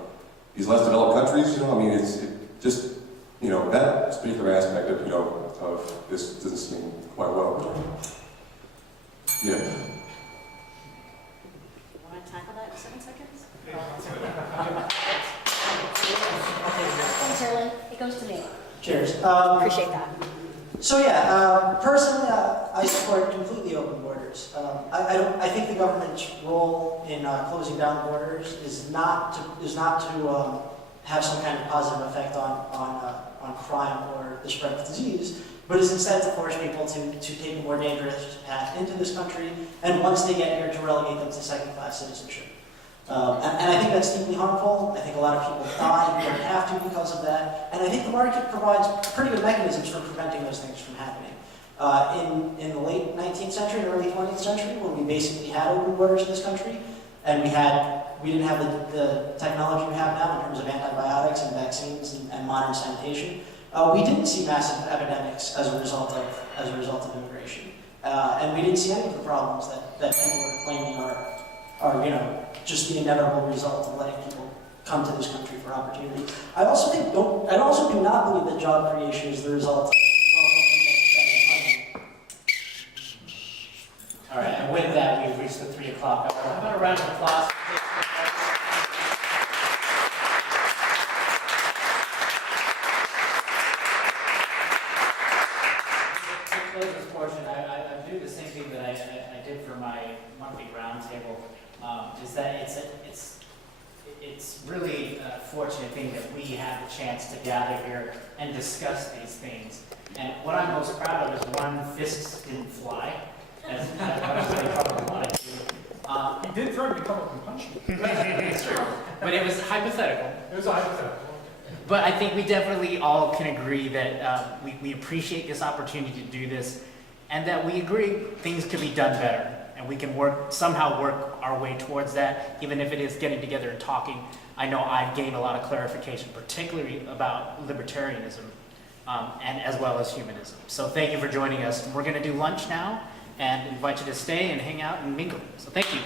these less developed countries, it's just, that particular aspect of, of this doesn't seem quite well. Yeah. Want to tackle that in 7 seconds? Thanks, Erlen. It goes to me. Cheers. Appreciate that. So yeah, personally, I support completely open borders. I think the government's role in closing down borders is not to have some kind of positive effect on crime or the spread of disease, but is instead to force people to take a more dangerous path into this country, and once they get here, to relegate them to second-class citizenship. And I think that's deeply harmful. I think a lot of people die who don't have to because of that. And I think the market provides pretty good mechanisms for preventing those things from happening. In the late 19th century and early 20th century, when we basically had open borders in this country, and we didn't have the technology we have now in terms of antibiotics and vaccines and modern sanitation, we didn't see massive epidemics as a result of immigration. And we didn't see any of the problems that people are claiming are just the inevitable result of letting people come to this country for opportunity. I also do not believe that job creation is the result of wealthy people spending money. All right, and with that, we've reached the 3 o'clock hour. How about a round of applause? monthly roundtable, is that it's really a fortunate thing that we have the chance to gather here and discuss these things. And what I'm most proud of is one, fists didn't fly, as much as they probably wanted to. He did threaten to come up and punch me. It's true, but it was hypothetical. It was a hypothetical. But I think we definitely all can agree that we appreciate this opportunity to do this, and that we agree things could be done better, and we can somehow work our way towards that, even if it is getting together and talking. I know I've gained a lot of clarification, particularly about libertarianism, and as well as humanism. So thank you for joining us. We're going to do lunch now, and invite you to stay and hang out and mingle. So thank you.